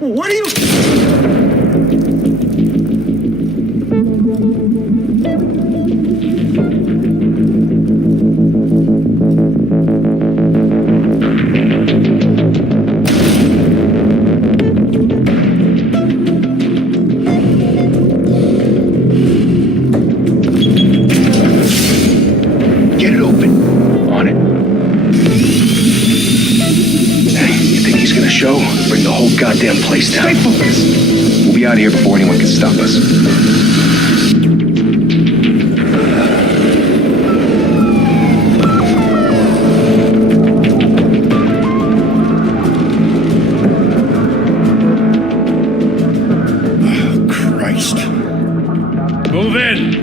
What are you... Get it open. On it. You think he's gonna show? Bring the whole goddamn place down. Stay focused. We'll be out of here before anyone can stop us. Move in!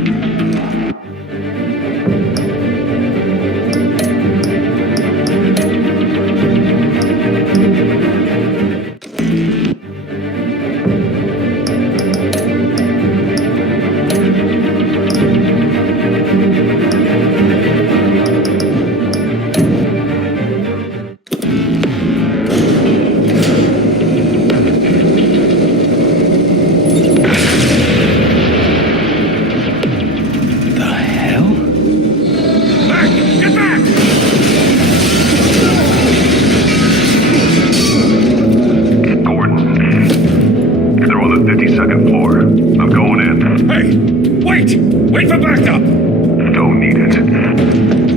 Wait for backup! Don't need it.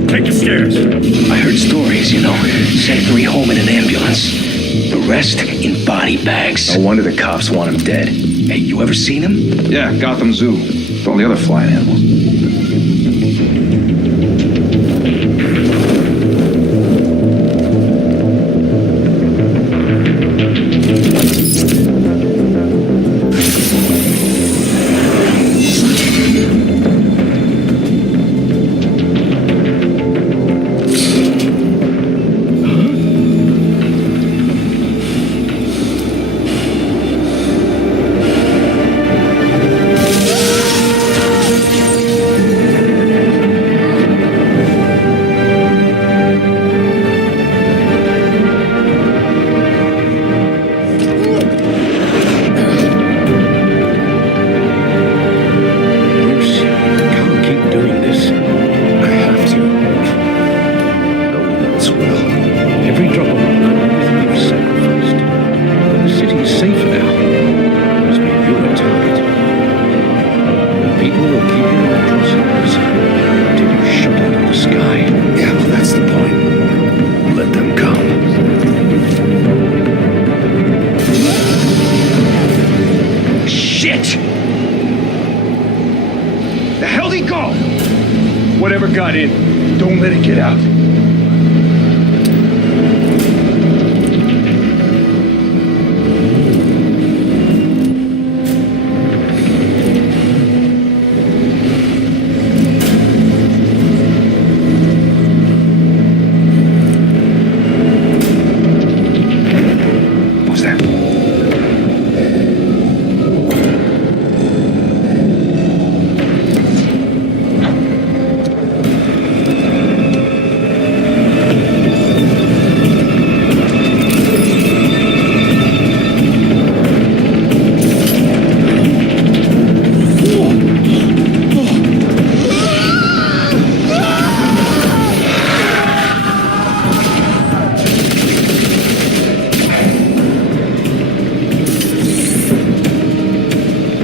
Take the stairs. I heard stories, you know. Sent 3 home in an ambulance. The rest in body bags. No wonder the cops want him dead. Hey, you ever seen him? Yeah, Gotham Zoo. With all the other flying animals. Whatever got in, don't let it get out. What's that?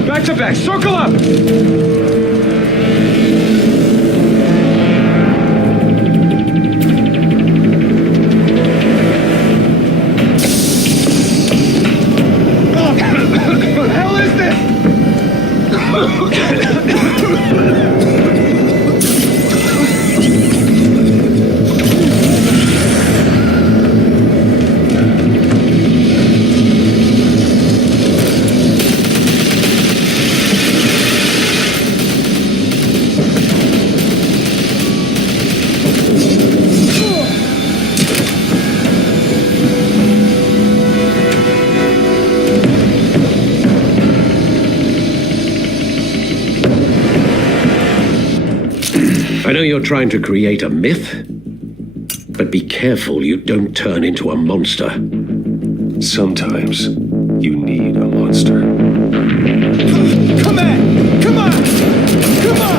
Back to back, circle up! What the hell is this? I know you're trying to create a myth, but be careful you don't turn into a monster. Sometimes you need monster. Come on! Come on! Come on!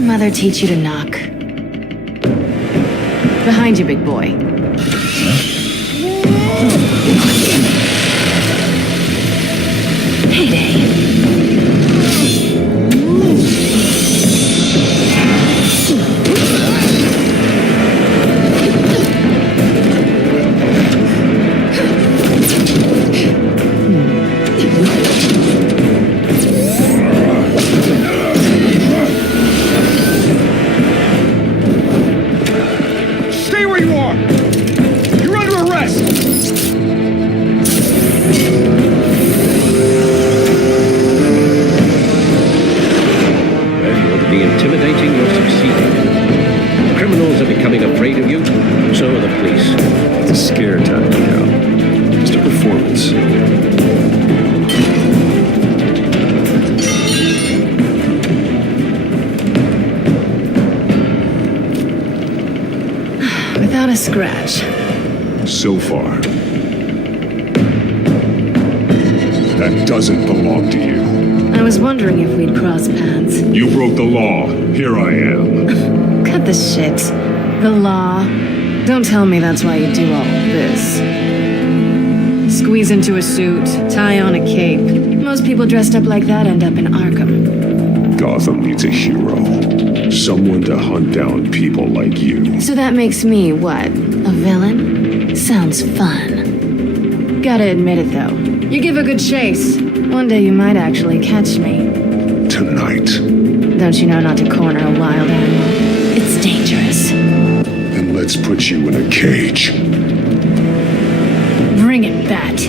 Mother teach you to knock? Behind you, big boy. Heyday. Without a scratch. So far. That doesn't belong to you. I was wondering if we'd cross paths. You broke the law. Here I am. Cut the shit. The law. Don't tell me that's why you do all this. Squeeze into a suit, tie on a cape. Most people dressed up like that end up in Arkham. Gotham needs a hero. Someone to hunt down people like you. So that makes me, what, a villain? Sounds fun. Gotta admit it, though. You give a good chase. One day you might actually catch me. Tonight. Don't you know not to corner a wild animal? It's dangerous. Then let's put you in a cage. Bring it, Bat.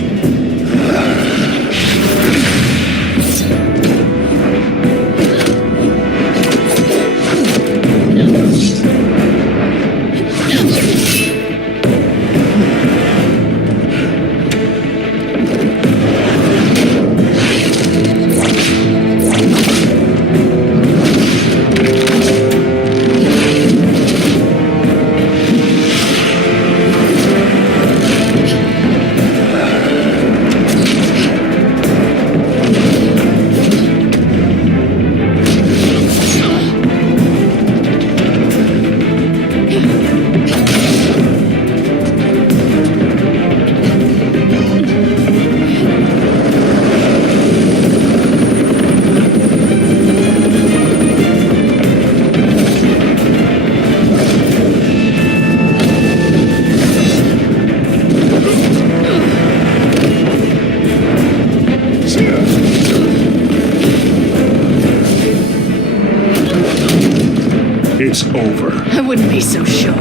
It's over. I wouldn't be so sure.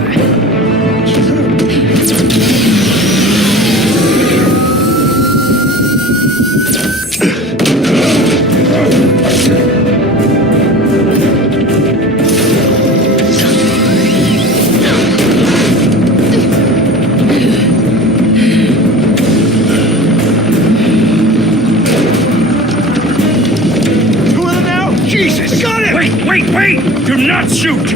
Wait! Do not shoot!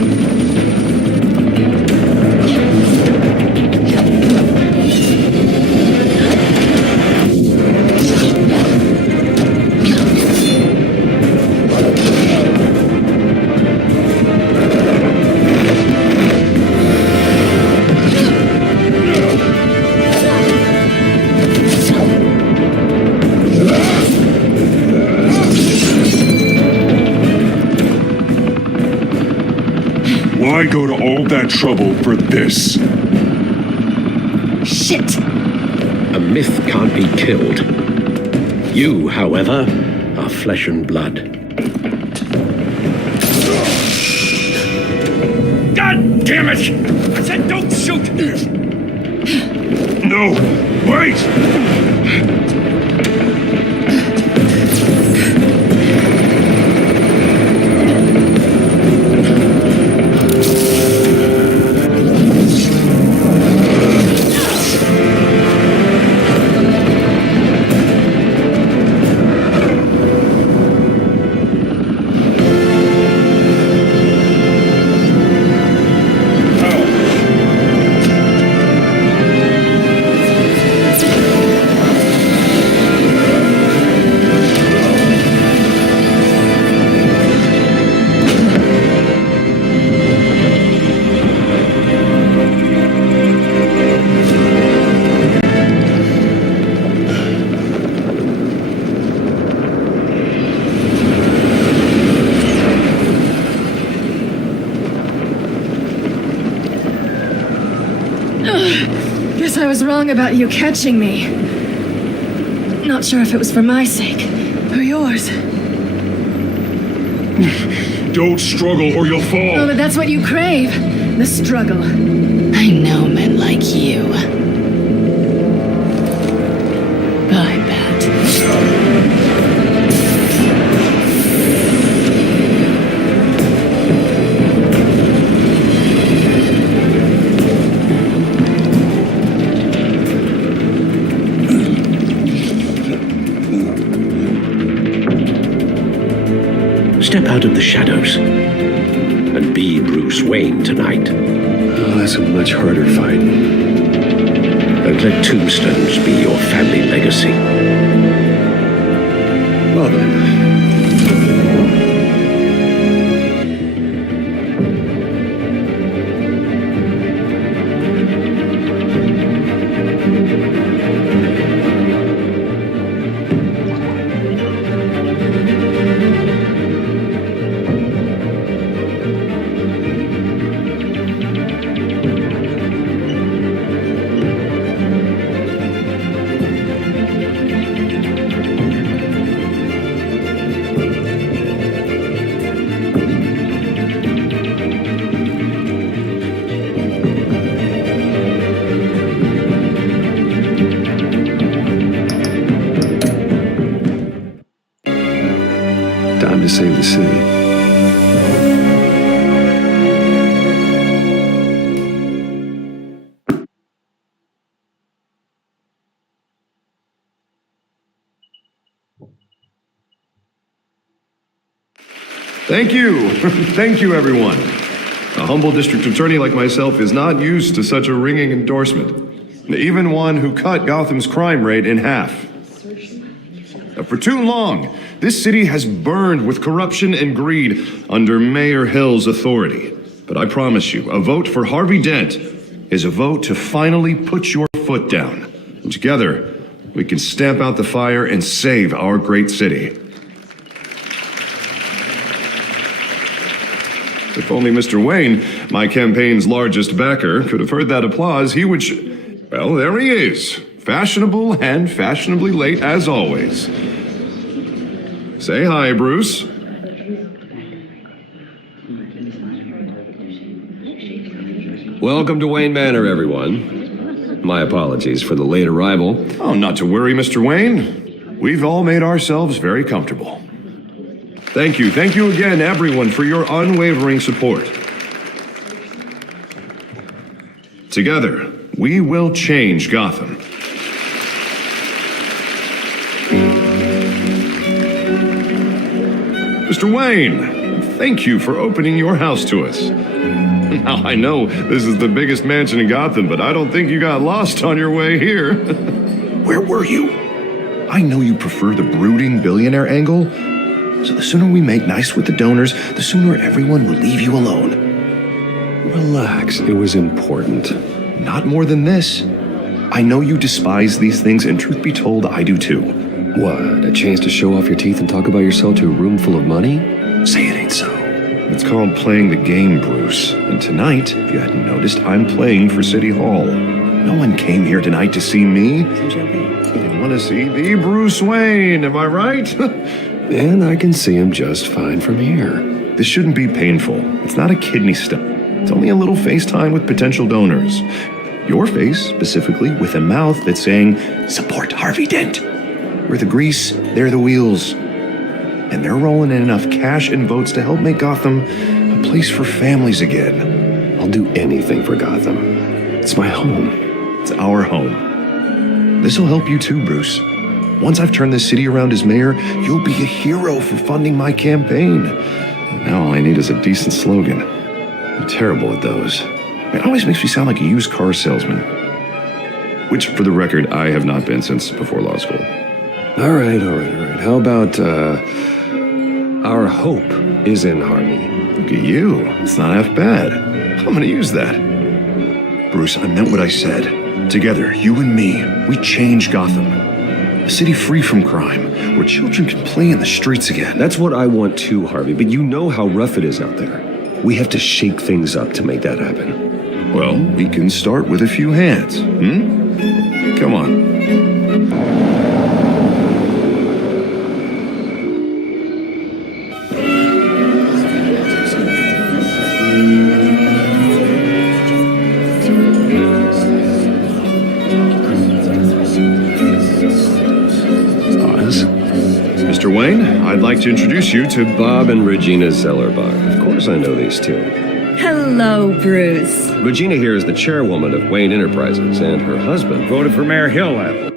trouble for this. Shit! A myth can't be killed. You, however, are flesh and blood. God damn it! I said don't shoot! No! Wait! Guess I was wrong about you catching me. Not sure if it was for my sake or yours. Don't struggle or you'll fall. Oh, but that's what you crave. The struggle. I know men like you. I bet. Step out of the shadows and be Bruce Wayne tonight. Oh, that's a much harder fight. And let tombstones be your family legacy. Well then. Time to save the city. Thank you. Thank you, everyone. A humble district attorney like myself is not used to such a ringing endorsement. Even one who cut Gotham's crime rate in half. For too long, this city has burned with corruption and greed under Mayor Hill's authority. But I promise you, a vote for Harvey Dent is a vote to finally put your foot down. And together, we can stamp out the fire and save our great city. If only Mr. Wayne, my campaign's largest backer, could have heard that applause, he would well, there he is. Fashionable and fashionably late as always. Say hi, Bruce. Welcome to Wayne Manor, everyone. My apologies for the late arrival. Oh, not to worry, Mr. Wayne. We've all made ourselves very comfortable. Thank you again, everyone, for your unwavering support. Together, we will change Gotham. Mr. Wayne, thank you for opening your house to us. Now, I know this is the biggest mansion in Gotham, but I don't think you got lost on your way here. Where were you? I know you prefer the brooding billionaire angle, so the sooner we make nice with the donors, the sooner everyone will leave you alone. Relax, it was important. Not more than this. I know you despise these things, and truth be told, I do too. What, a chance to show off your teeth and talk about yourself to a room full of money? Say it ain't so. It's called playing the game, Bruce. And tonight, if you hadn't noticed, I'm playing for City Hall. No one came here tonight to see me. They want to see the Bruce Wayne, am I right? And I can see him just fine from here. This shouldn't be painful. It's not a kidney stone. It's only a little FaceTime with potential donors. Your face, specifically, with a mouth that's saying, support Harvey Dent. We're the grease, they're the wheels. And they're rolling in enough cash and votes to help make Gotham a place for families again. I'll do anything for Gotham. It's my home. It's our home. This'll help you too, Bruce. Once I've turned this city around as mayor, you'll be a hero for funding my campaign. Now all I need is a decent slogan. I'm terrible at those. It always makes me sound like a used car salesman. Which, for the record, I have not been since before law school. All right. How about, our hope is in Harvey? Look at you. It's not half bad. I'm gonna use that. Bruce, I meant what I said. Together, you and me, we change Gotham. A city free from crime, where children can play in the streets again. That's what I want too, Harvey, but you know how rough it is out there. We have to shake things up to make that happen. Well, we can start with a few hands, Come on. Mr. Wayne, I'd like to introduce you to Bob and Regina Zellerbach. Of course I know these two. Hello, Bruce. Regina here is the chairwoman of Wayne Enterprises, and her husband Voted for Mayor Hill last.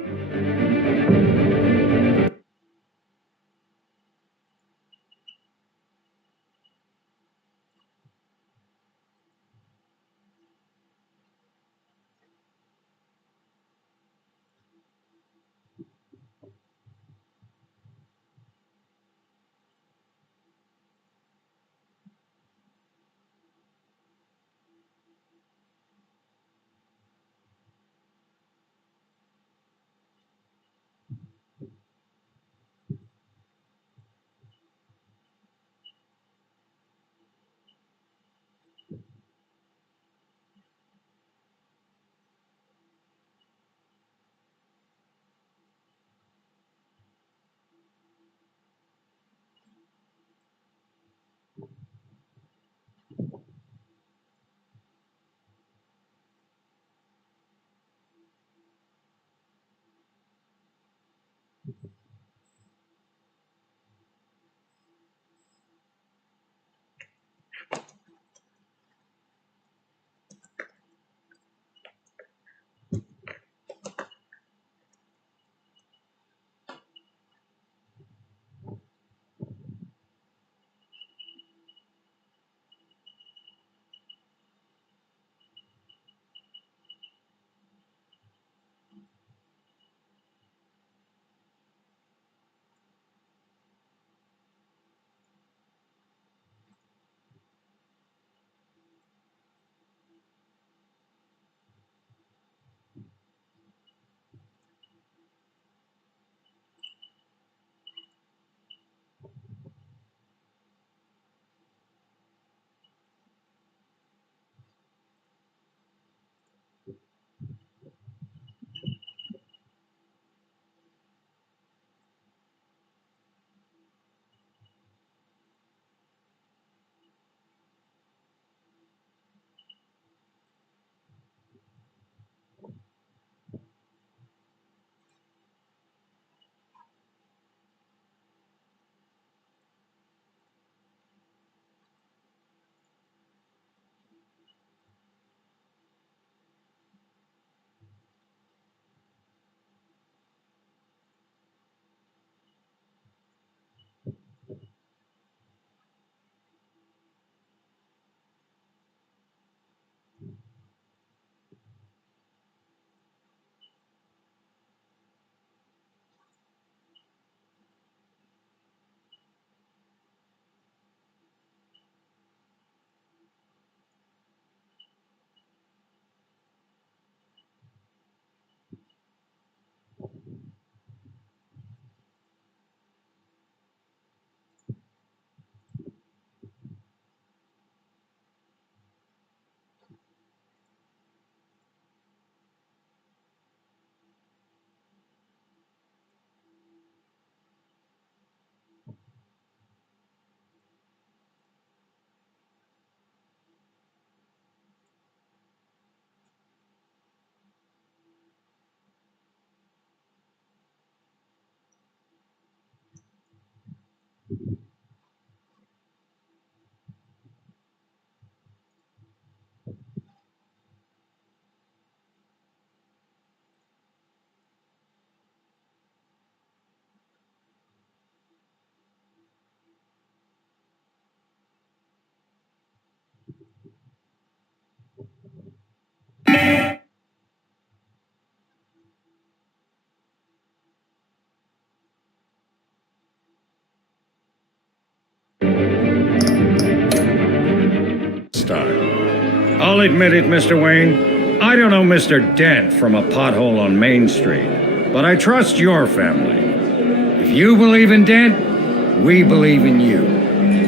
I'll admit it, Mr. Wayne. I don't know Mr. Dent from a pothole on Main Street, but I trust your family. If you believe in Dent, we believe in you.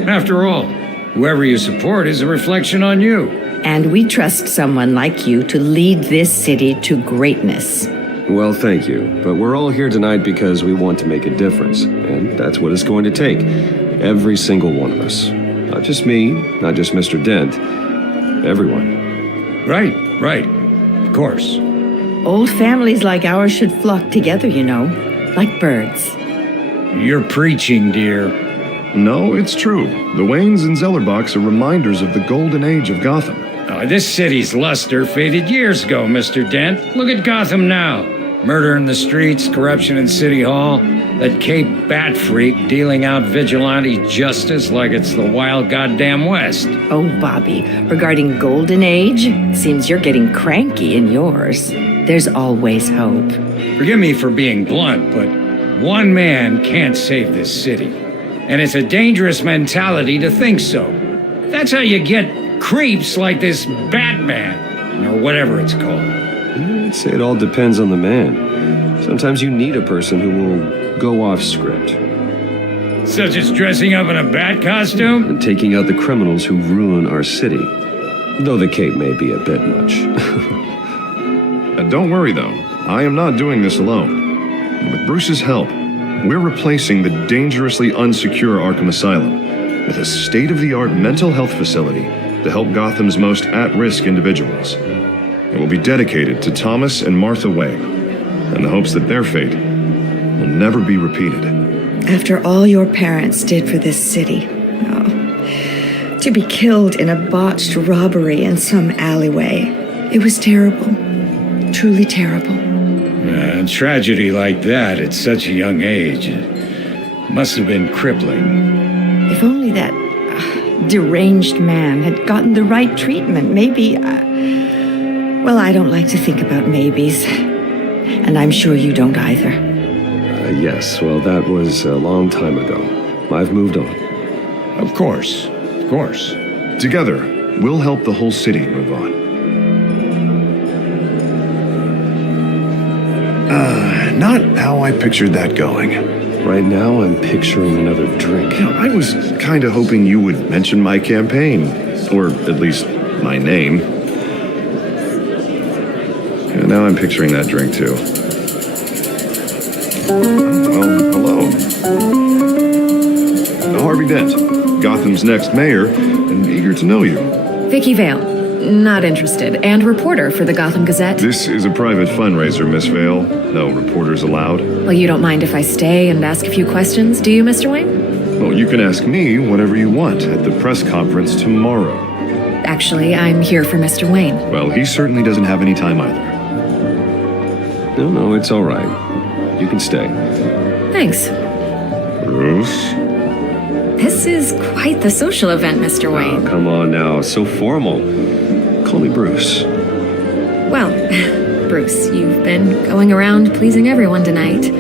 After all, whoever you support is a reflection on you. And we trust someone like you to lead this city to greatness. Well, thank you. But we're all here tonight because we want to make a difference. And that's what it's going to take. Every single one of us. Not just me, not just Mr. Dent. Everyone. Right. Of course. Old families like ours should flock together, you know, like birds. You're preaching, dear. No, it's true. The Waynes and Zellerbachs are reminders of the golden age of Gotham. This city's luster faded years ago, Mr. Dent. Look at Gotham now. Murder in the streets, corruption in City Hall, that Cape Bat freak dealing out vigilante justice like it's the wild goddamn West. Oh, Bobby, regarding Golden Age, seems you're getting cranky in yours. There's always hope. Forgive me for being blunt, but one man can't save this city. And it's a dangerous mentality to think so. That's how you get creeps like this Batman, or whatever it's called. I'd say it all depends on the man. Sometimes you need a person who will go off script. Such as dressing up in a bat costume? And taking out the criminals who ruin our city. Though the cape may be a bit much. Don't worry, though. I am not doing this alone. With Bruce's help, we're replacing the dangerously unsecure Arkham Asylum with a state-of-the-art mental health facility to help Gotham's most at-risk individuals. It will be dedicated to Thomas and Martha Wayne, in the hopes that their fate will never be repeated. After all your parents did for this city, to be killed in a botched robbery in some alleyway, it was terrible. Truly terrible. A tragedy like that at such a young age must have been crippling. If only that deranged man had gotten the right treatment, maybe... well, I don't like to think about maybes. And I'm sure you don't either. Yes, well, that was a long time ago. I've moved on. Of course. Together, we'll help the whole city move on. Not how I pictured that going. Right now, I'm picturing another drink. I was kind of hoping you would mention my campaign. Or at least my name. Now I'm picturing that drink, too. Well, hello. Harvey Dent, Gotham's next mayor, and eager to know you. Vicky Vale. Not interested. And reporter for the Gotham Gazette. This is a private fundraiser, Miss Vale. No reporters allowed. Well, you don't mind if I stay and ask a few questions, do you, Mr. Wayne? Well, you can ask me whatever you want at the press conference tomorrow. Actually, I'm here for Mr. Wayne. Well, he certainly doesn't have any time either. No, it's all right. You can stay. Thanks. Bruce? This is quite the social event, Mr. Wayne. Oh, come on now. So formal. Call me Bruce. Well, Bruce, you've been going around pleasing everyone tonight.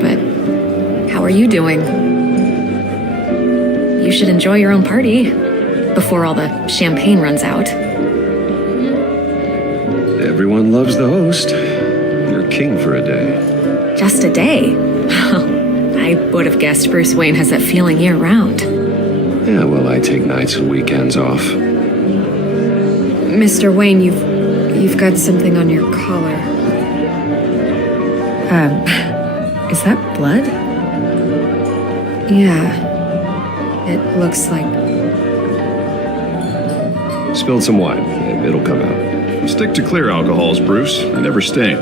But how are you doing? You should enjoy your own party before all the champagne runs out. Everyone loves the host. You're king for a day. Just a day? I would have guessed Bruce Wayne has that feeling year-round. Yeah, well, I take nights and weekends off. Mr. Wayne, you've got something on your collar. Is that blood? Yeah. It looks like... Spilled some wine. It'll come out. Stick to clear alcohols, Bruce. They never stain.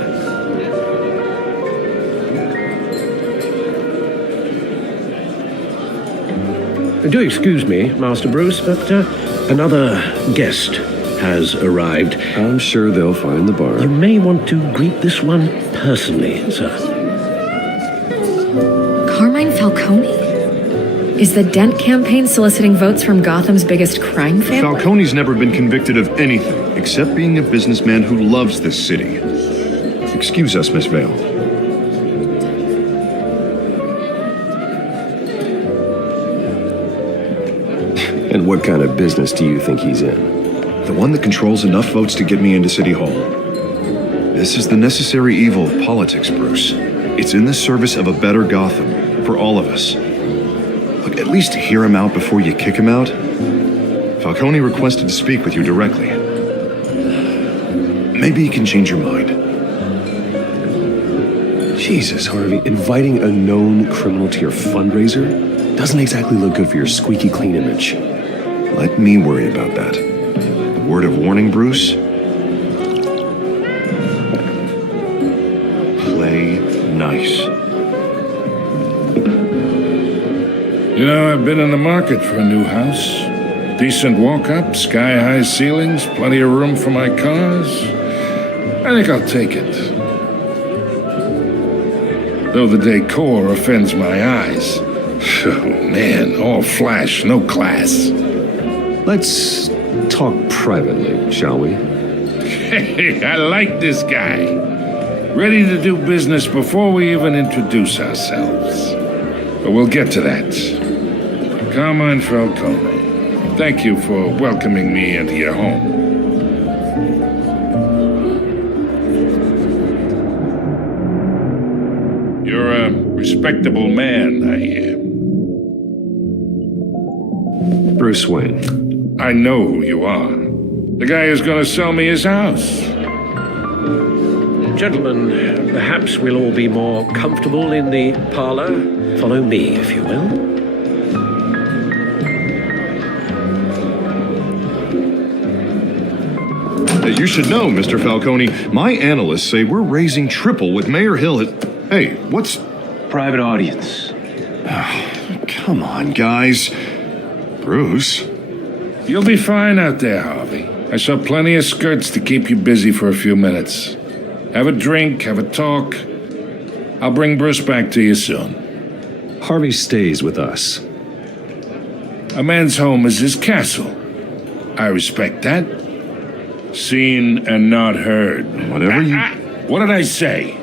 Do excuse me, Master Bruce, but another guest has arrived. I'm sure they'll find the bar. You may want to greet this one personally, sir. Carmine Falcone? Is the Dent campaign soliciting votes from Gotham's biggest crime family? Falcone's never been convicted of anything except being a businessman who loves this city. Excuse us, Miss Vale. And what kind of business do you think he's in? The one that controls enough votes to get me into City Hall. This is the necessary evil of politics, Bruce. It's in the service of a better Gotham, for all of us. Look, at least hear him out before you kick him out. Falcone requested to speak with you directly. Maybe he can change your mind. Jesus, Harvey, inviting a known criminal to your fundraiser doesn't exactly look good for your squeaky clean image. Let me worry about that. Word of warning, Bruce? Play nice. You know, I've been in the market for a new house. Decent walk-up, sky-high ceilings, plenty of room for my cars. I think I'll take it. Though the decor offends my eyes. Oh, man, all flash, no class. Let's talk privately, shall we? Hey, I like this guy. Ready to do business before we even introduce ourselves. But we'll get to that. Carmine Falcone, thank you for welcoming me into your home. You're a respectable man, I hear. Bruce Wayne. I know who you are. The guy who's going to sell me his house. Gentlemen, perhaps we'll all be more comfortable in the parlor. Follow me, if you will. You should know, Mr. Falcone, my analysts say we're raising triple with Mayor Hill at... Hey, what's... Private audience. Come on, guys. Bruce? You'll be fine out there, Harvey. I saw plenty of skirts to keep you busy for a few minutes. Have a drink, have a talk. I'll bring Bruce back to you soon. Harvey stays with us. A man's home is his castle. I respect that. Seen and not heard. Whatever you... What did I say?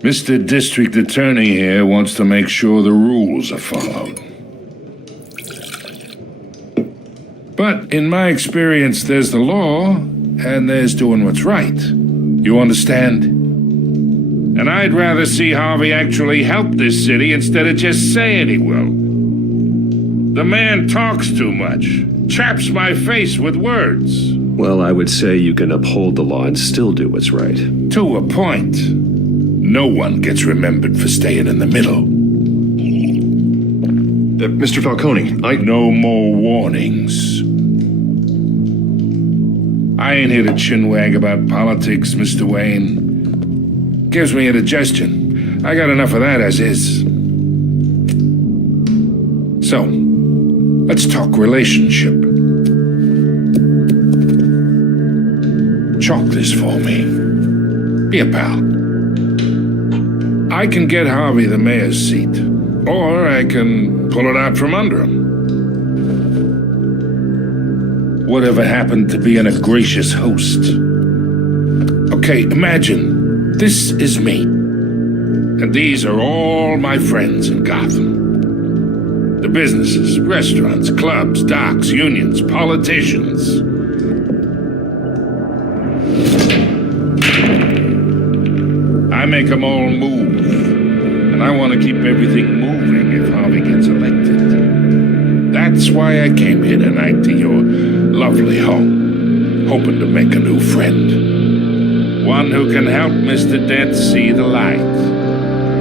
Mr. District Attorney here wants to make sure the rules are followed. But in my experience, there's the law, and there's doing what's right. You understand? And I'd rather see Harvey actually help this city instead of just saying he will. The man talks too much, chaps my face with words. Well, I would say you can uphold the law and still do what's right. To a point. No one gets remembered for staying in the middle. Mr. Falcone, No more warnings. I ain't here to chinwag about politics, Mr. Wayne. Gives me indigestion. I got enough of that as is. So, let's talk relationship. Chalk this for me. Be a pal. I can get Harvey the mayor's seat, or I can pull it out from under him. Whatever happened to being a gracious host? Okay, imagine, this is me. And these are all my friends in Gotham. The businesses, restaurants, clubs, docks, unions, politicians. I make them all move. And I want to keep everything moving if Harvey gets elected. That's why I came here tonight to your lovely home, hoping to make a new friend. One who can help Mr. Dent see the light,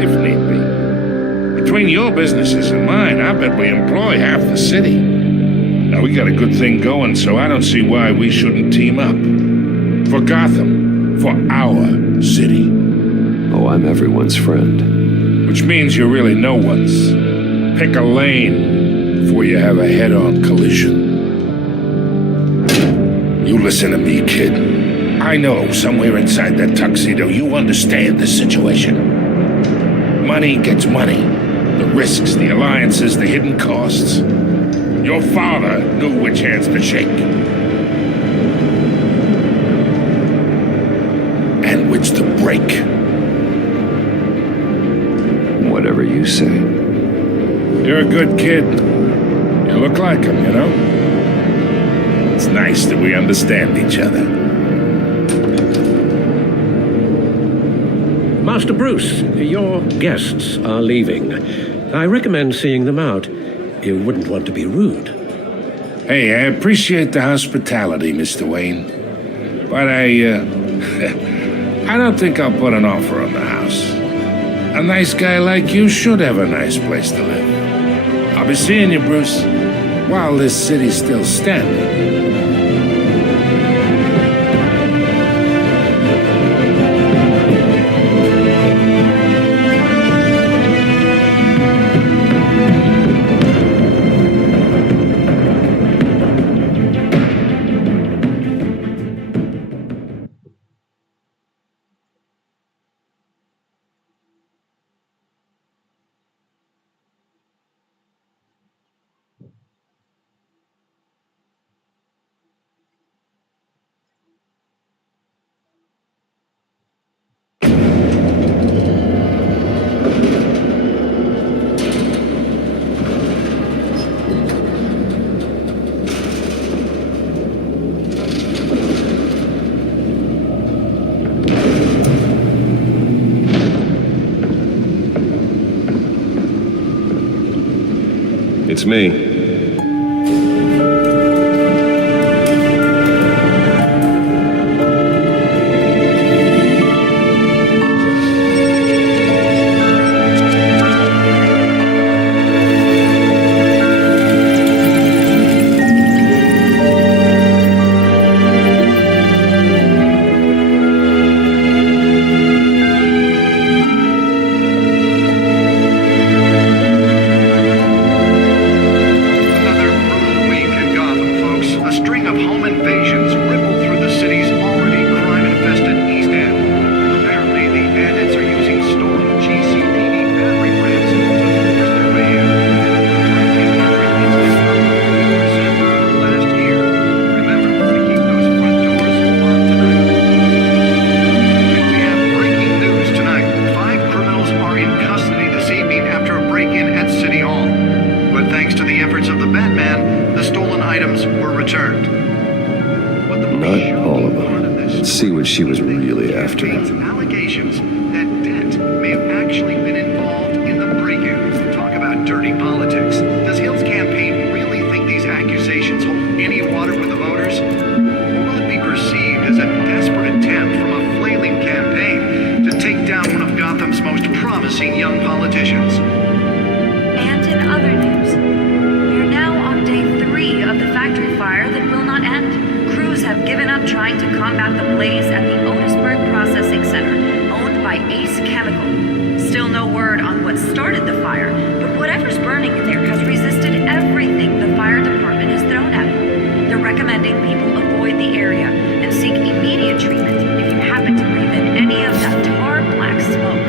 if need be. Between your businesses and mine, I bet we employ half the city. Now, we got a good thing going, so I don't see why we shouldn't team up. For Gotham. For our city. Oh, I'm everyone's friend. Which means you're really no one's. Pick a lane before you have a head-on collision. You listen to me, kid. I know somewhere inside that tuxedo you understand the situation. Money gets money. The risks, the alliances, the hidden costs. Your father knew which hands to shake. And which to break. Whatever you say. You're a good kid. You look like him, you know? It's nice that we understand each other. Master Bruce, your guests are leaving. I recommend seeing them out. You wouldn't want to be rude. Hey, I appreciate the hospitality, Mr. Wayne. But I don't think I'll put an offer on the house. A nice guy like you should have a nice place to live. I'll be seeing you, Bruce, while this city's still standing. It's me. She was really after. Allegations that Dent may have actually been involved in the break-in. Talk about dirty politics. Does Hill's campaign really think these accusations hold any water with the voters? Or will it be perceived as a desperate attempt from a flailing campaign to take down one of Gotham's most promising young politicians? And in other news, we're now on day 3 of the factory fire that will not end. Crews have given up trying to combat the blaze at the Otisburg Processing Center, owned by Ace Chemical. Still no word on what started the fire, but whatever's burning in there has resisted everything the fire department has thrown at it. They're recommending people avoid the area and seek immediate treatment if you happen to breathe in any of that tar black smoke.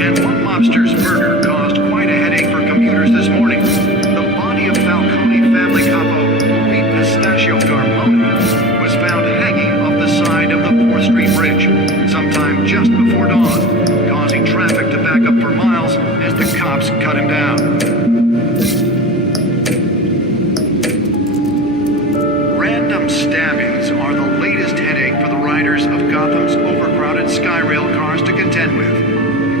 And one mobster's murder caused quite a headache for commuters this morning. The body of Falcone family capo Louis Pistachio Garmoni was found hanging off the side of the 4th Street Bridge sometime just before dawn, causing traffic to back up for miles as the cops cut him down. Random stabbings are the latest headache for the riders of Gotham's overcrowded Skyrail cars to contend with.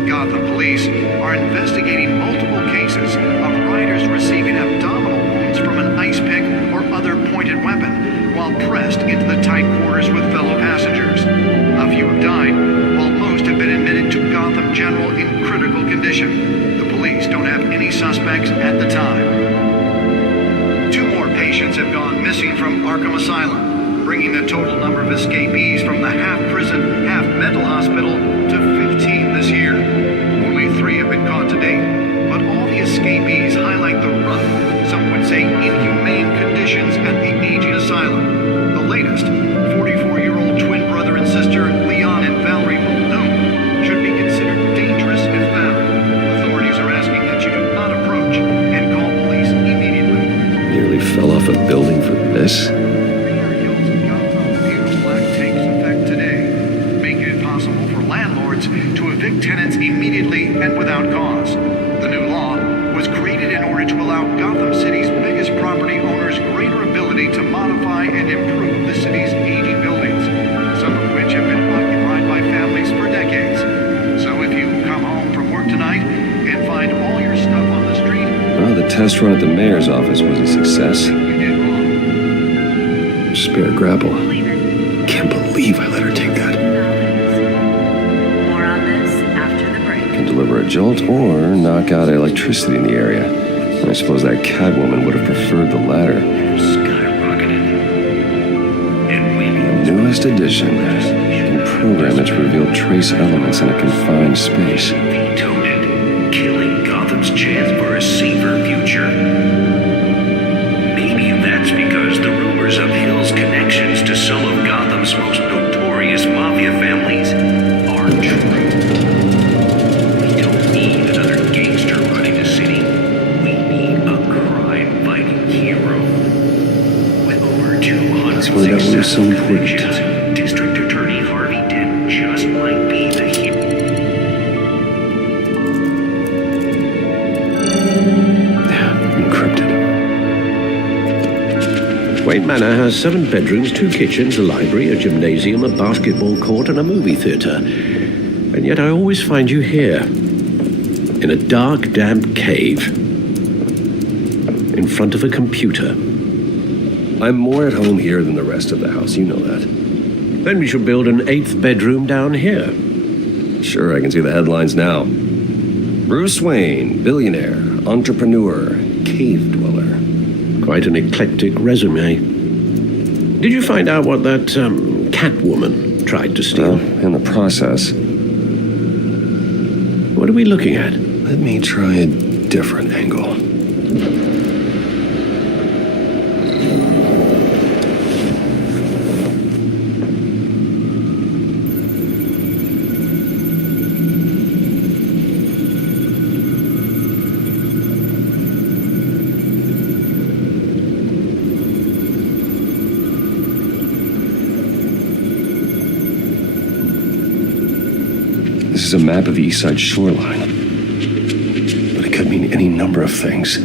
Gotham police are investigating multiple cases of riders receiving abdominal wounds from an ice pick or other pointed weapon while pressed into the tight quarters with fellow passengers. A few have died, while most have been admitted to Gotham General in critical condition. The police don't have any suspects at the time. 2 more patients have gone missing from Arkham Asylum. bringing the total number of escapees from the half-prison, half-mental hospital to 15 this year. Only 3 have been caught to date, but all the escapees highlight the rough, some would say inhumane conditions at the aging asylum. The latest, 44-year-old twin brother and sister Leon and Valerie Muldoon, should be considered dangerous if found. Authorities are asking that you do not approach and call police immediately. Nearly fell off a building for this? To evict tenants immediately and without cause. The new law was created in order to allow Gotham City's biggest property owners greater ability to modify and improve the city's aging buildings, some of which have been occupied by families for decades. So if you come home from work tonight and find all your stuff on the street... Well, the test run at the mayor's office was a success. You did wrong. Spare grapple. Can't believe I let her take that. Deliver a jolt or knock out electricity in the area. I suppose that Catwoman would have preferred the latter. Skyrocketed. And we... The newest edition. You can program it to reveal trace elements in a confined space. Vetoed it, killing Gotham's chance for a safer future. Maybe that's because the rumors of Hill's connections to some of Gotham's most notorious mafia families are true. That was so important. District Attorney Harvey Dent just might be the hero. Encrypted. Wayne Manor has 7 bedrooms, 2 kitchens, a library, a gymnasium, a basketball court, and a movie theater. And yet I always find you here, in a dark, damp cave, in front of a computer. I'm more at home here than the rest of the house, you know that. Then we should build an 8th bedroom down here. Sure, I can see the headlines now. Bruce Wayne, billionaire, entrepreneur, cave dweller. Quite an eclectic resume. Did you find out what that Catwoman tried to steal? In the process. What are we looking at? Let me try a different angle. This is a map of the east side shoreline. But it could mean any number of things.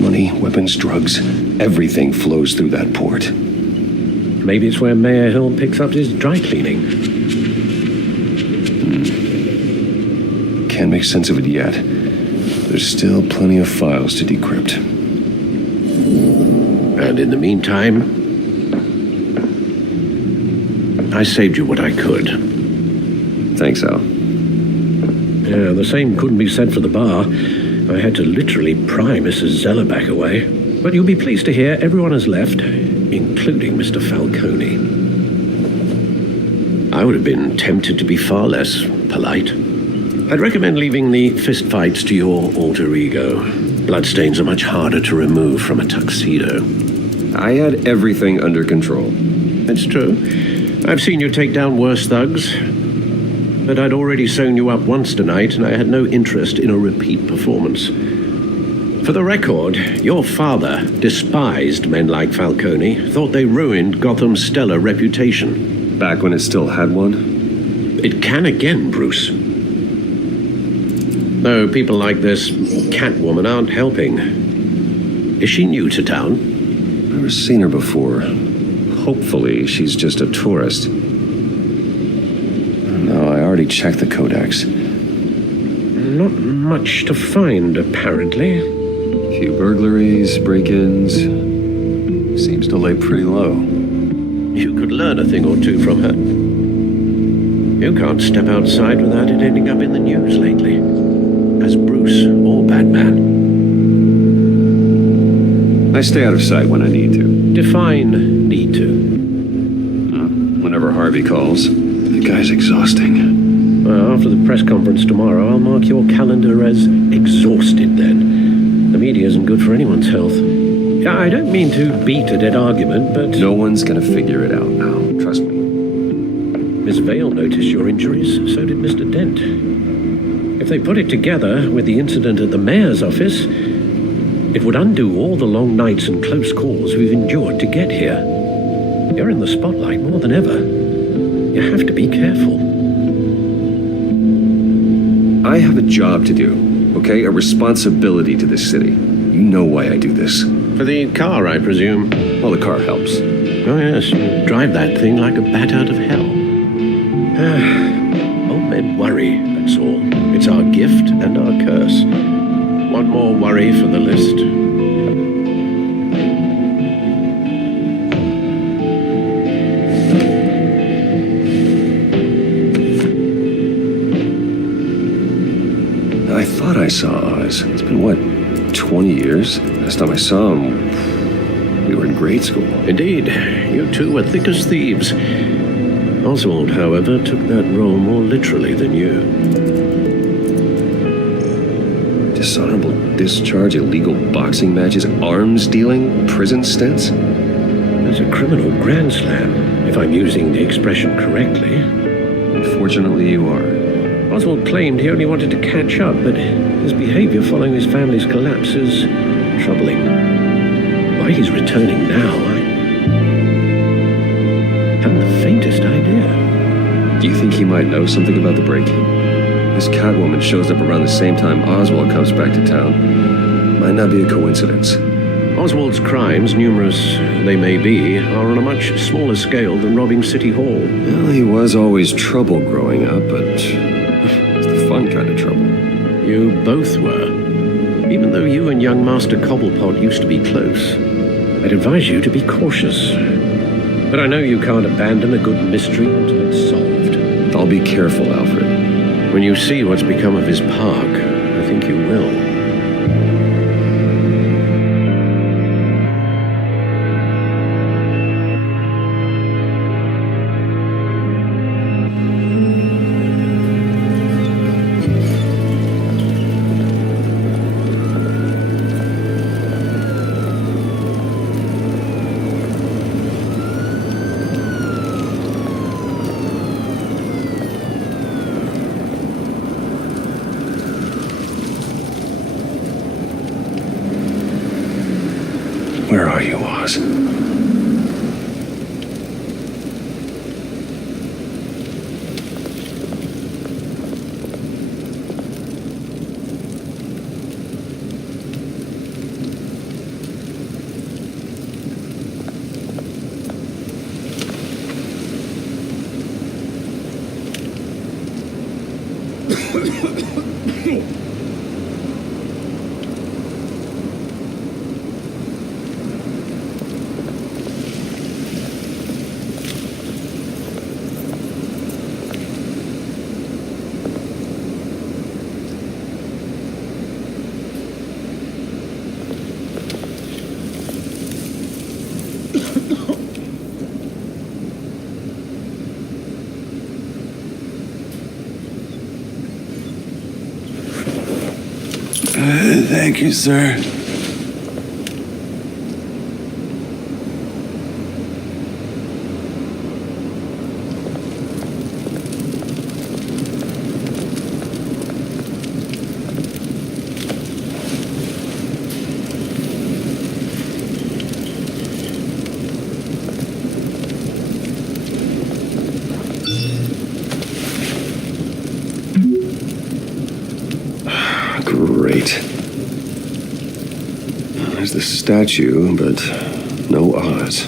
Money, weapons, drugs, everything flows through that port. Maybe it's where Mayor Hill picks up his dry cleaning. Can't make sense of it yet. There's still plenty of files to decrypt. And in the meantime, I saved you what I could. Thanks, Al. Yeah, the same couldn't be said for the bar. I had to literally pry Mrs. Zellerback away. But you'll be pleased to hear everyone has left, including Mr. Falcone. I would have been tempted to be far less polite. I'd recommend leaving the fistfights to your alter ego. Bloodstains are much harder to remove from a tuxedo. I had everything under control. It's true. I've seen you take down worse thugs. But I'd already sewn you up once tonight, and I had no interest in a repeat performance. For the record, your father despised men like Falcone, thought they ruined Gotham's stellar reputation. Back when it still had one? It can again, Bruce. Though people like this Catwoman aren't helping. Is she new to town? Never seen her before. Hopefully, she's just a tourist. No, I already checked the codex. Not much to find, apparently. Few burglaries, break-ins. Seems to lay pretty low. You could learn a thing or two from her. You can't step outside without it ending up in the news lately. As Bruce or Batman. I stay out of sight when I need to. Define need to. Harvey calls. The guy's exhausting. Well, after the press conference tomorrow, I'll mark your calendar as exhausted then. The media isn't good for anyone's health. Yeah, I don't mean to beat a dead argument, but... No one's gonna figure it out now, trust me. Miss Vale noticed your injuries, so did Mr. Dent. If they put it together with the incident at the mayor's office, it would undo all the long nights and close calls we've endured to get here. You're in the spotlight more than ever. You have to be careful. I have a job to do, okay? A responsibility to this city. You know why I do this. For the car, I presume. Well, the car helps. Oh yes, you drive that thing like a bat out of hell. Old men worry, that's all. It's our gift and our curse. One more worry for the list. I thought I saw Oz. It's been, what, 20 years? Last time I saw him, we were in grade school. Indeed, you two were thick as thieves. Oswald, however, took that role more literally than you. Dishonorable discharge, illegal boxing matches, arms dealing, prison stints? That's a criminal grand slam, if I'm using the expression correctly. Unfortunately, you are. Oswald claimed he only wanted to catch up, but his behavior following his family's collapse is troubling. Why he's returning now, I haven't the faintest idea. Do you think he might know something about the break-in? This Catwoman shows up around the same time Oswald comes back to town. Might not be a coincidence. Oswald's crimes, numerous they may be, are on a much smaller scale than robbing City Hall. Well, he was always trouble growing up, but it's the fun kind of trouble. You both were. Even though you and young Master Cobblepot used to be close, I'd advise you to be cautious. But I know you can't abandon a good mystery until it's solved. I'll be careful, Alfred. When you see what's become of his park, I think you will. Where are you, Oz? Thank you, sir. Great. There's the statue, but no Oz.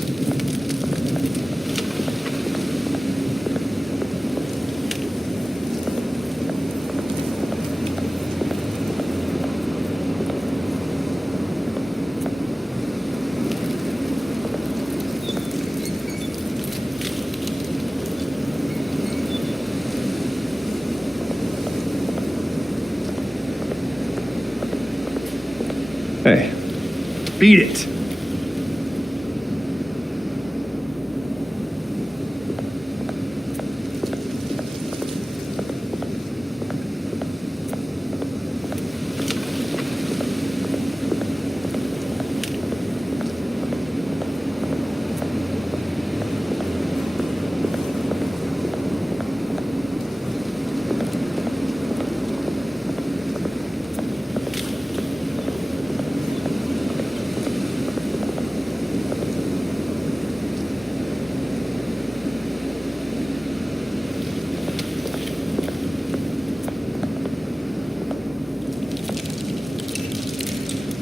Hey. Beat it.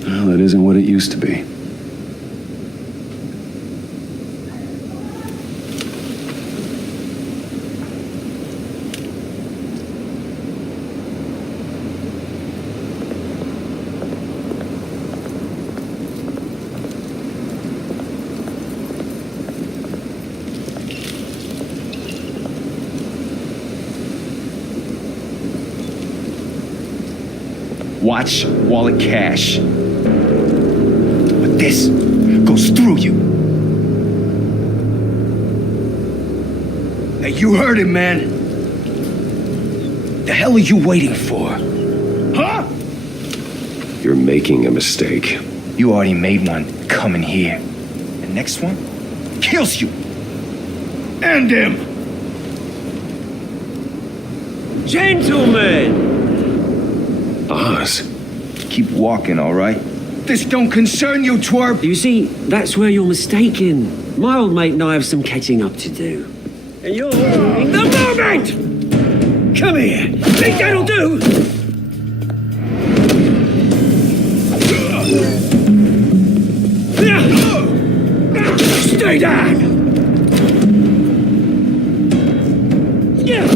Well, it isn't what it used to be. Watch wallet cash. But this goes through you. Hey, you heard it, man. The hell are you waiting for? Huh? You're making a mistake. You already made one coming here. The next one kills you. And him. Gentlemen! Oz. Keep walking, all right? This don't concern you, twerp. You see, that's where you're mistaken. My old mate and I have some catching up to do. And you're in the moment! Come here. Think that'll do? Stay down! Yeah.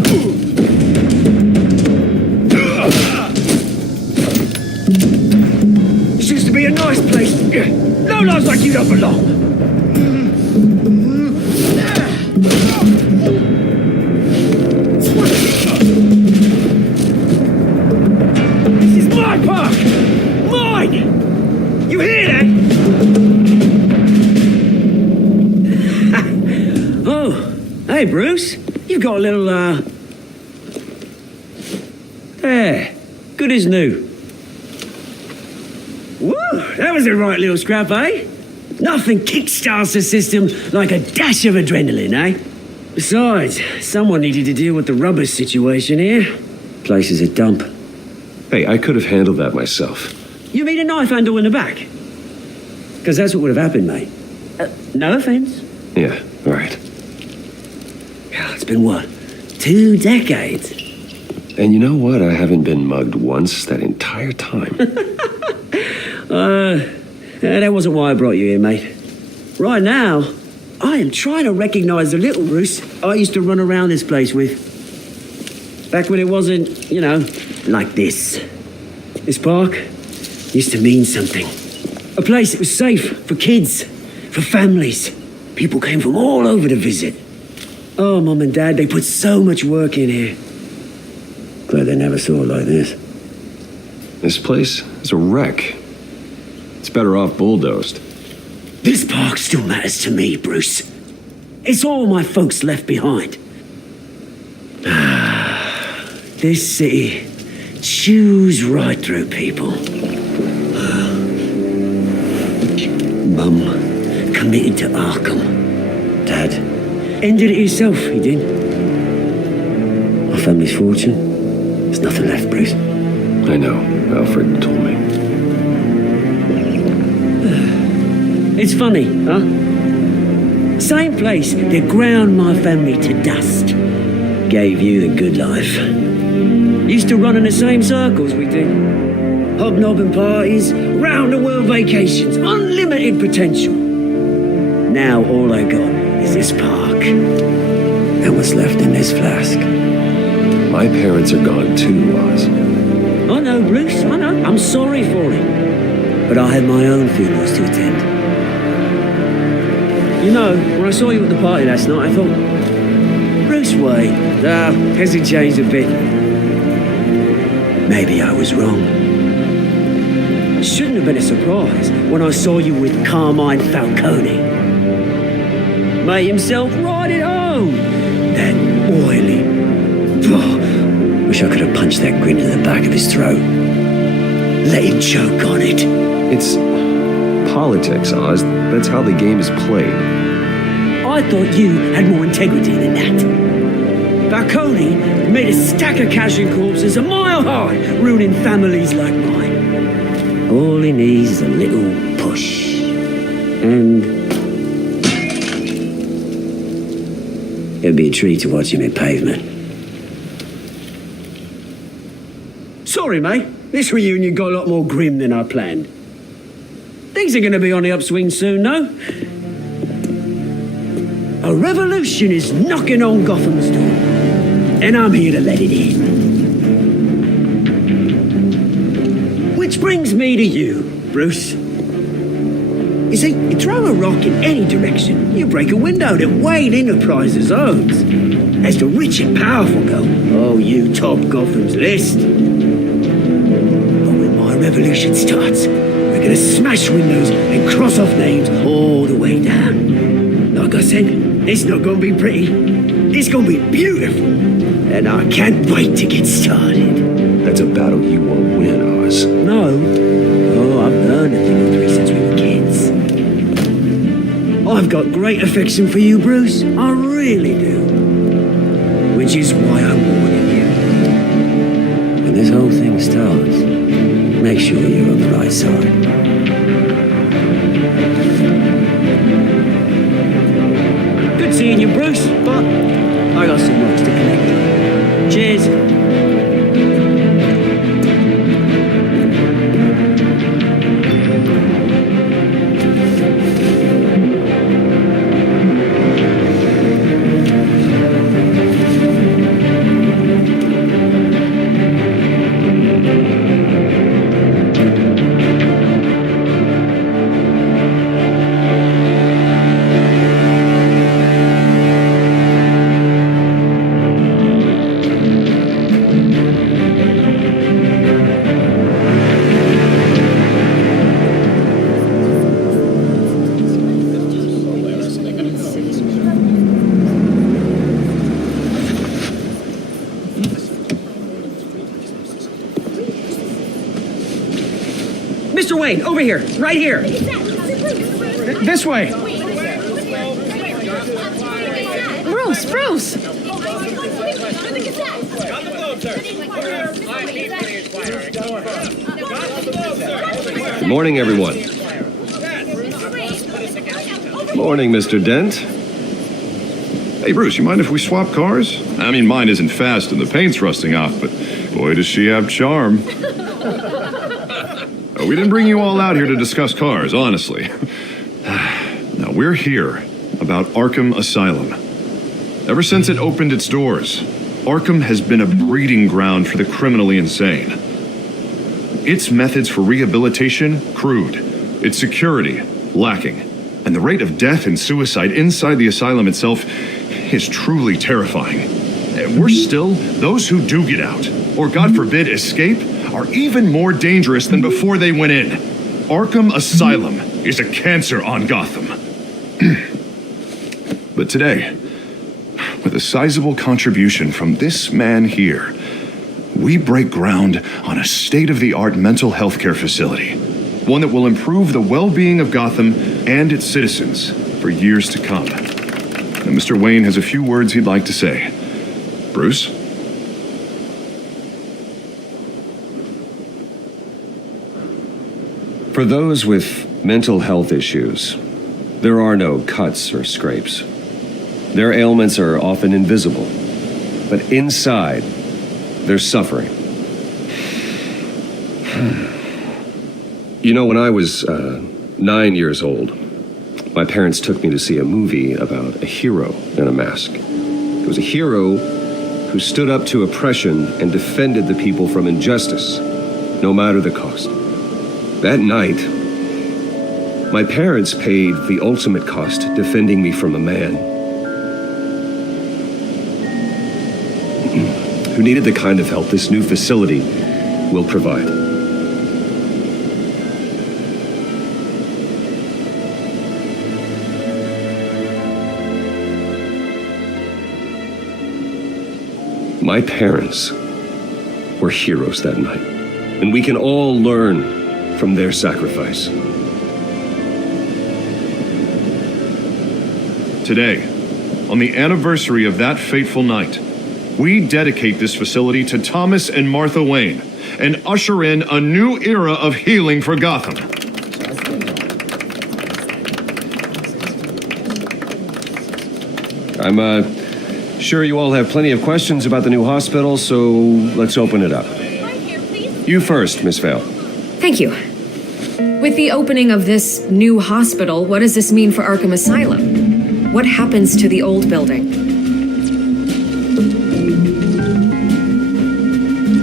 This used to be a nice place. No lives like you don't belong. This is my park! Mine! You hear that? Oh, hey Bruce. You've got a little, there. Good as new. Woo! That was a right little scrap, eh? Nothing kickstarts the system like a dash of adrenaline, eh? Besides, someone needed to deal with the rubber situation here. Place is a dump. Hey, I could have handled that myself. You mean a knife handle in the back? Because that's what would have happened, mate. No offense. Yeah, all right. It's been what? 2 decades? And you know what? I haven't been mugged once that entire time. That wasn't why I brought you here, mate. Right now, I am trying to recognize the little Bruce I used to run around this place with. Back when it wasn't, you know, like this. This park used to mean something. A place that was safe for kids, for families. People came from all over to visit. Oh, Mum and Dad, they put so much work in here. Glad they never saw it like this. This place is a wreck. It's better off bulldozed. This park still matters to me, Bruce. It's all my folks left behind. This city chews right through people. Mum committed to Arkham. Dad ended it himself, he did. My family's fortune, there's nothing left, Bruce. I know. Alfred told me. It's funny, huh? Same place that ground my family to dust gave you the good life. Used to run in the same circles we did. Hobnobbing parties, round-the-world vacations, unlimited potential. Now all I got is this park and what's left in this flask. My parents are gone too, Oz. I know, Bruce, I know. I'm sorry for it. But I had my own funerals to attend. You know, when I saw you at the party last night, I thought, Bruce Wayne, has he changed a bit? Maybe I was wrong. Shouldn't have been a surprise when I saw you with Carmine Falcone. Made himself right at home. That oily... Oh, wish I could have punched that grin in the back of his throat. Let him choke on it. It's politics, Oz. That's how the game is played. I thought you had more integrity than that. Falcone made a stack of casual corpses a mile high, ruining families like mine. All he needs is a little push. And it'd be a treat to watch him in pavement. Sorry, mate. This reunion got a lot more grim than I planned. Things are going to be on the upswing soon, no? A revolution is knocking on Gotham's door, and I'm here to let it in. Which brings me to you, Bruce. You see, you throw a rock in any direction, you break a window that Wayne Enterprises owns. As the rich and powerful go, oh, you top Gotham's list. But when my revolution starts, we're gonna smash windows and cross off names all the way down. Like I said, it's not gonna be pretty. It's gonna be beautiful. And I can't wait to get started. That's a battle you won't win, Oz. No. Oh, I've learned a thing or three since we were kids. I've got great affection for you, Bruce. I really do. Which is why I'm warning you. When this whole thing starts, make sure you're on the right side. Good seeing you, Bruce, but I got some rocks to collect. Cheers. Mr. Wayne, over here, right here. This way. Bruce! Good morning, everyone. Morning, Mr. Dent. Hey, Bruce, you mind if we swap cars? I mean, mine isn't fast and the paint's rusting off, but boy, does she have charm. We didn't bring you all out here to discuss cars, honestly. Now, we're here about Arkham Asylum. Ever since it opened its doors, Arkham has been a breeding ground for the criminally insane. Its methods for rehabilitation, crude. Its security, lacking. And the rate of death and suicide inside the asylum itself is truly terrifying. And worse still, those who do get out, or God forbid escape, are even more dangerous than before they went in. Arkham Asylum is a cancer on Gotham. But today, with a sizable contribution from this man here, we break ground on a state-of-the-art mental health care facility, one that will improve the well-being of Gotham and its citizens for years to come. And Mr. Wayne has a few words he'd like to say. Bruce? For those with mental health issues, there are no cuts or scrapes. Their ailments are often invisible, but inside, they're suffering. You know, when I was 9 years old, my parents took me to see a movie about a hero in a mask. It was a hero who stood up to oppression and defended the people from injustice, no matter the cost. That night, my parents paid the ultimate cost defending me from a man who needed the kind of help this new facility will provide. My parents were heroes that night, and we can all learn from their sacrifice. Today, on the anniversary of that fateful night, we dedicate this facility to Thomas and Martha Wayne and usher in a new era of healing for Gotham. I'm sure you all have plenty of questions about the new hospital, so let's open it up. You first, Miss Vale. Thank you. With the opening of this new hospital, what does this mean for Arkham Asylum? What happens to the old building?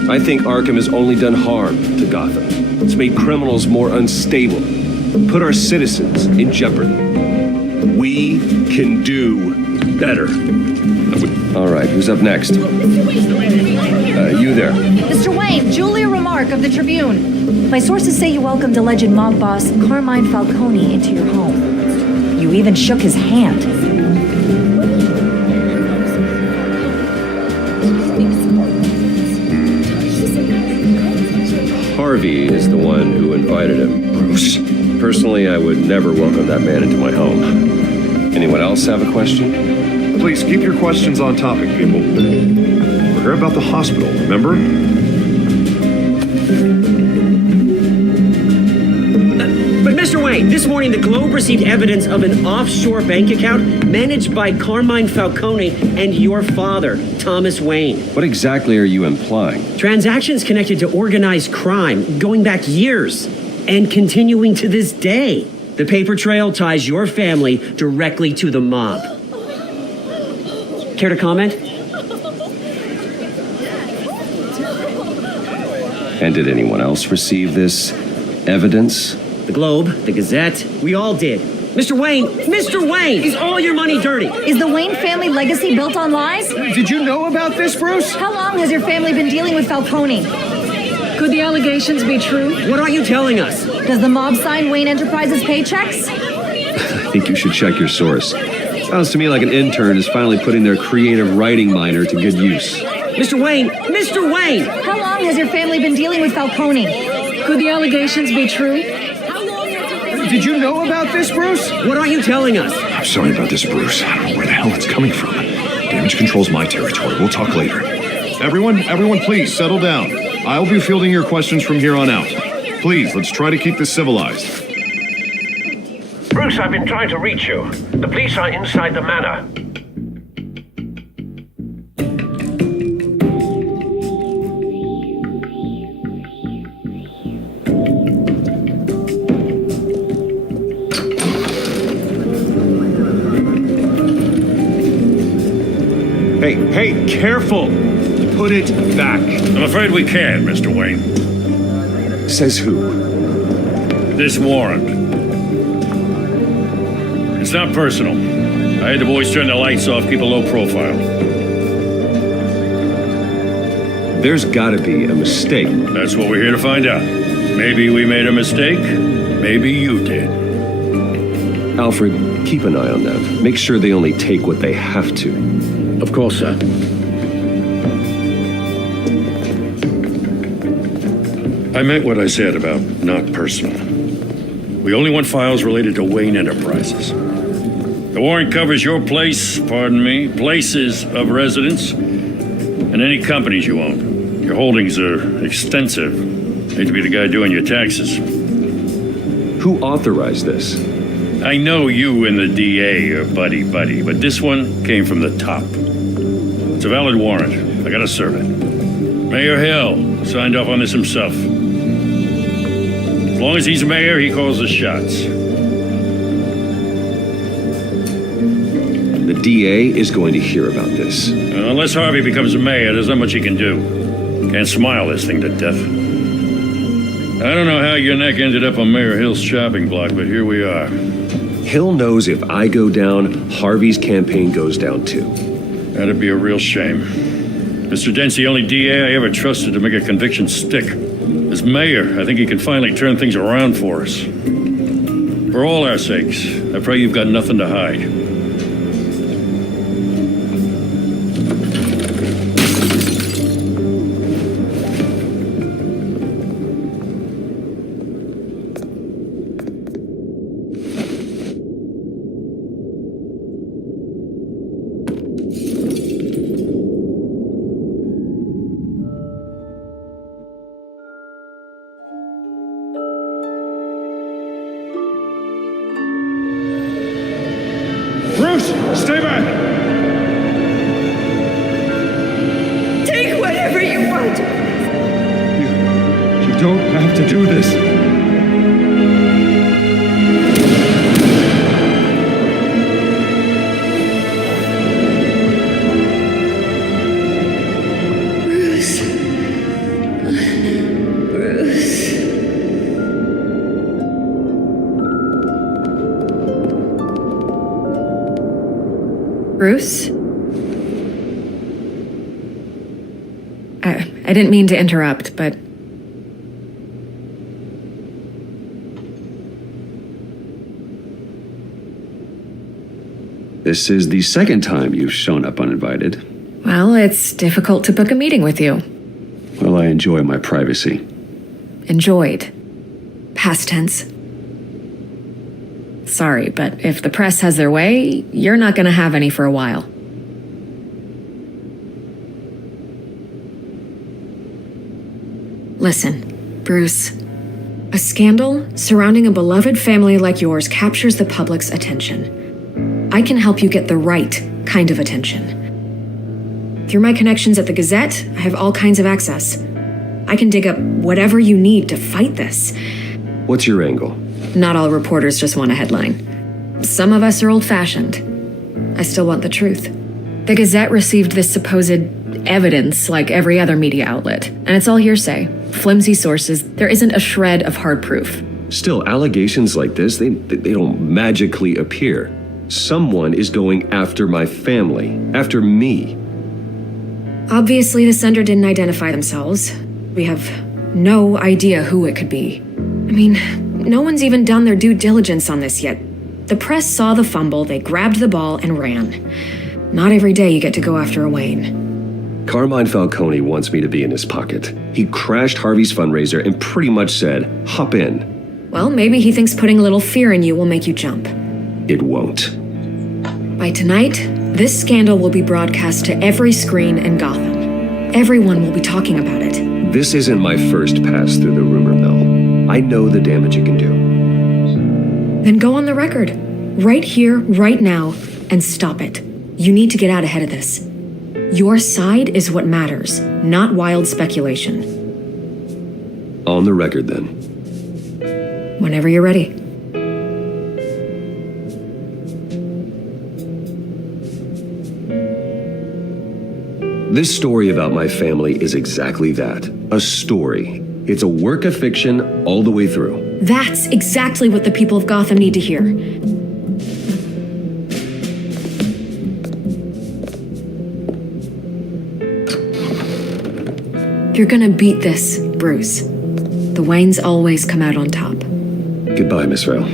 I think Arkham has only done harm to Gotham. It's made criminals more unstable, put our citizens in jeopardy. We can do better. All right, who's up next? You there. Mr. Wayne, Julia Remark of the Tribune. My sources say you welcomed alleged mob boss Carmine Falcone into your home. You even shook his hand. Harvey is the one who invited him. Bruce? Personally, I would never welcome that man into my home. Anyone else have a question? Please keep your questions on topic, people. We're here about the hospital, remember? But Mr. Wayne, this morning the Globe received evidence of an offshore bank account managed by Carmine Falcone and your father, Thomas Wayne. What exactly are you implying? Transactions connected to organized crime going back years and continuing to this day. The paper trail ties your family directly to the mob. Care to comment? And did anyone else receive this evidence? The Globe, the Gazette, we all did. Mr. Wayne, is all your money dirty? Is the Wayne family legacy built on lies? Did you know about this, Bruce? How long has your family been dealing with Falcone? Could the allegations be true? What are you telling us? Does the mob sign Wayne Enterprises paychecks? I think you should check your source. Sounds to me like an intern is finally putting their creative writing minor to good use. Mr. Wayne! How long has your family been dealing with Falcone? Could the allegations be true? Did you know about this, Bruce? What are you telling us? I'm sorry about this, Bruce. I don't know where the hell it's coming from. Damage control's my territory. We'll talk later. Everyone, please settle down. I'll be fielding your questions from here on out. Please, let's try to keep this civilized. Bruce, I've been trying to reach you. The police are inside the manor. Hey, careful! Put it back. I'm afraid we can't, Mr. Wayne. Says who? This warrant. It's not personal. I had the boys turn the lights off, keep a low profile. There's gotta be a mistake. That's what we're here to find out. Maybe we made a mistake. Maybe you did. Alfred, keep an eye on them. Make sure they only take what they have to. Of course, sir. I meant what I said about not personal. We only want files related to Wayne Enterprises. The warrant covers your places of residence, and any companies you own. Your holdings are extensive. Hate to be the guy doing your taxes. Who authorized this? I know you and the DA are buddy-buddy, but this one came from the top. It's a valid warrant. I gotta serve it. Mayor Hill signed off on this himself. As long as he's mayor, he calls the shots. The DA is going to hear about this. Unless Harvey becomes mayor, there's not much he can do. Can't smile this thing to death. I don't know how your neck ended up on Mayor Hill's chopping block, but here we are. Hill knows if I go down, Harvey's campaign goes down too. That'd be a real shame. Mr. Dent's the only DA I ever trusted to make a conviction stick. As mayor, I think he can finally turn things around for us. For all our sakes, I pray you've got nothing to hide. Bruce, stay back! Take whatever you want. You don't have to do this. Bruce? I didn't mean to interrupt, but... This is the second time you've shown up uninvited. Well, it's difficult to book a meeting with you. Well, I enjoy my privacy. Enjoyed. Past tense. Sorry, but if the press has their way, you're not gonna have any for a while. Listen, Bruce. A scandal surrounding a beloved family like yours captures the public's attention. I can help you get the right kind of attention. Through my connections at the Gazette, I have all kinds of access. I can dig up whatever you need to fight this. What's your angle? Not all reporters just want a headline. Some of us are old-fashioned. I still want the truth. The Gazette received this supposed evidence like every other media outlet, and it's all hearsay, flimsy sources. There isn't a shred of hard proof. Still, allegations like this, they don't magically appear. Someone is going after my family, after me. Obviously, the sender didn't identify themselves. We have no idea who it could be. I mean, no one's even done their due diligence on this yet. The press saw the fumble, they grabbed the ball and ran. Not every day you get to go after a Wayne. Carmine Falcone wants me to be in his pocket. He crashed Harvey's fundraiser and pretty much said, hop in. Well, maybe he thinks putting a little fear in you will make you jump. It won't. By tonight, this scandal will be broadcast to every screen in Gotham. Everyone will be talking about it. This isn't my first pass through the rumor mill. I know the damage it can do. Then go on the record. Right here, right now, and stop it. You need to get out ahead of this. Your side is what matters, not wild speculation. On the record, then. Whenever you're ready. This story about my family is exactly that. A story. It's a work of fiction all the way through. That's exactly what the people of Gotham need to hear. You're gonna beat this, Bruce. The Waynes always come out on top. Goodbye, Miss Vale.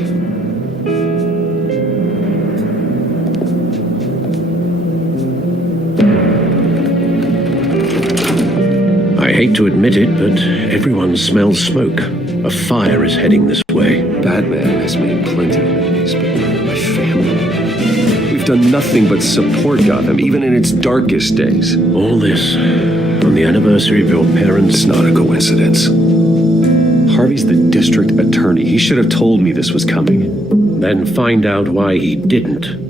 I hate to admit it, but everyone smells smoke. A fire is heading this way. Batman has made plenty of enemies, but my family... We've done nothing but support Gotham, even in its darkest days. All this on the anniversary of your parents. It's not a coincidence. Harvey's the district attorney. He should have told me this was coming. Then find out why he didn't.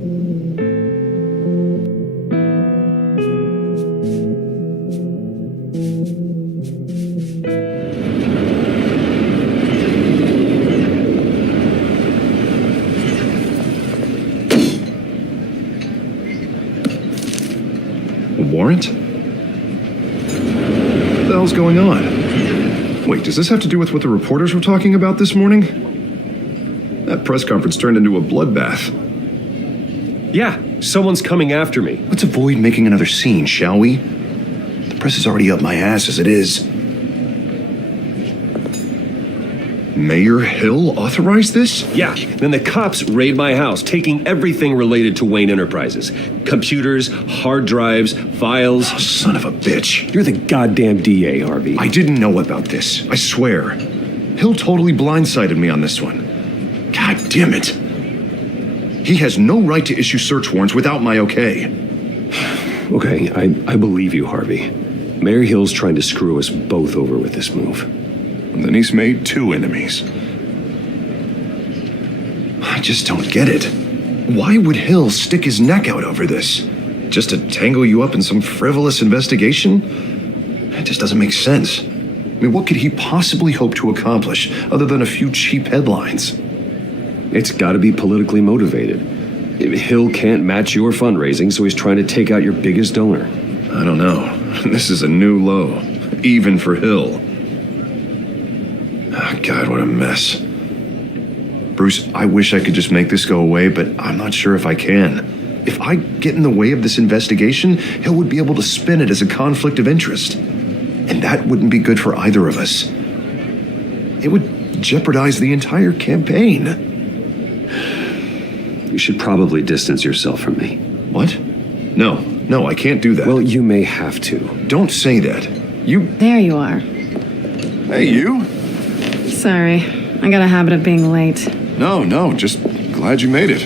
Warrant? What the hell's going on? Wait, does this have to do with what the reporters were talking about this morning? That press conference turned into a bloodbath. Yeah, someone's coming after me. Let's avoid making another scene, shall we? The press is already up my ass as it is. Mayor Hill authorized this? Yeah, then the cops raid my house, taking everything related to Wayne Enterprises. Computers, hard drives, files. Oh, son of a bitch. You're the goddamn DA, Harvey. I didn't know about this, I swear. Hill totally blindsided me on this one. God damn it. He has no right to issue search warrants without my okay. Okay, I believe you, Harvey. Mayor Hill's trying to screw us both over with this move. And then he's made two enemies. I just don't get it. Why would Hill stick his neck out over this? Just to tangle you up in some frivolous investigation? It just doesn't make sense. I mean, what could he possibly hope to accomplish other than a few cheap headlines? It's gotta be politically motivated. Hill can't match your fundraising, so he's trying to take out your biggest donor. I don't know. This is a new low, even for Hill. Oh, God, what a mess. Bruce, I wish I could just make this go away, but I'm not sure if I can. If I get in the way of this investigation, Hill would be able to spin it as a conflict of interest. And that wouldn't be good for either of us. It would jeopardize the entire campaign. You should probably distance yourself from me. What? No, I can't do that. Well, you may have to. Don't say that. There you are. Hey, you? Sorry, I got a habit of being late. No, just glad you made it.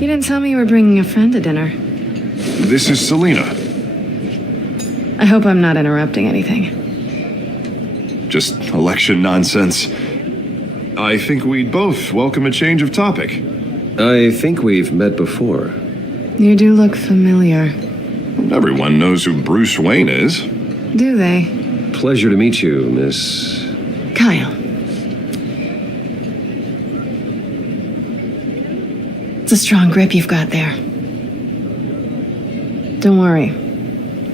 You didn't tell me you were bringing a friend to dinner. This is Selena. I hope I'm not interrupting anything. Just election nonsense. I think we'd both welcome a change of topic. I think we've met before. You do look familiar. Everyone knows who Bruce Wayne is. Do they? Pleasure to meet you, Miss... Kyle. It's a strong grip you've got there. Don't worry.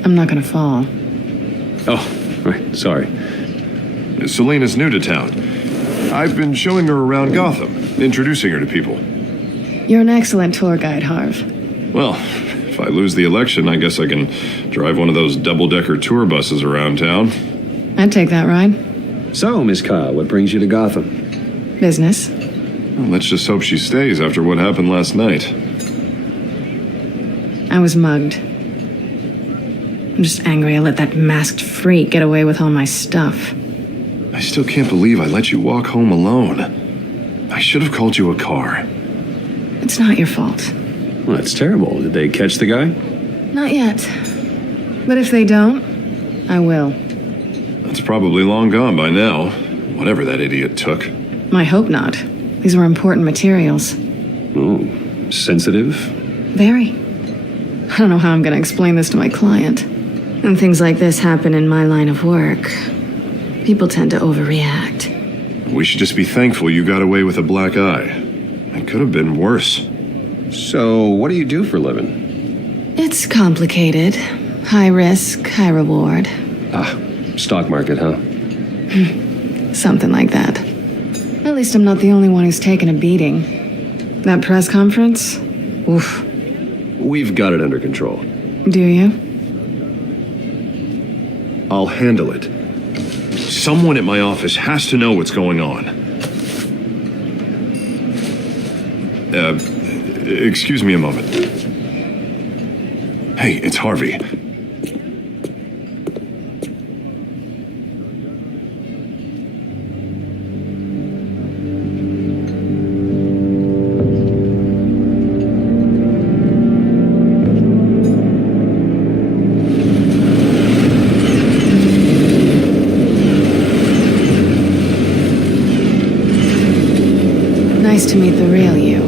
I'm not gonna fall. Oh, right, sorry. Selena's new to town. I've been showing her around Gotham, introducing her to people. You're an excellent tour guide, Harv. Well, if I lose the election, I guess I can drive one of those double-decker tour buses around town. I'd take that ride. So, Miss Kyle, what brings you to Gotham? Business. Well, let's just hope she stays after what happened last night. I was mugged. I'm just angry I let that masked freak get away with all my stuff. I still can't believe I let you walk home alone. I should have called you a car. It's not your fault. Well, that's terrible. Did they catch the guy? Not yet. But if they don't, I will. That's probably long gone by now, whatever that idiot took. I hope not. These were important materials. Oh, sensitive? Very. I don't know how I'm going to explain this to my client. When things like this happen in my line of work, people tend to overreact. We should just be thankful you got away with a black eye. It could have been worse. So, what do you do for a living? It's complicated. High risk, high reward. Ah, stock market, huh? Something like that. At least I'm not the only one who's taken a beating. That press conference? Oof. We've got it under control. Do you? I'll handle it. Someone at my office has to know what's going on. Excuse me a moment. Hey, it's Harvey. Nice to meet the real you.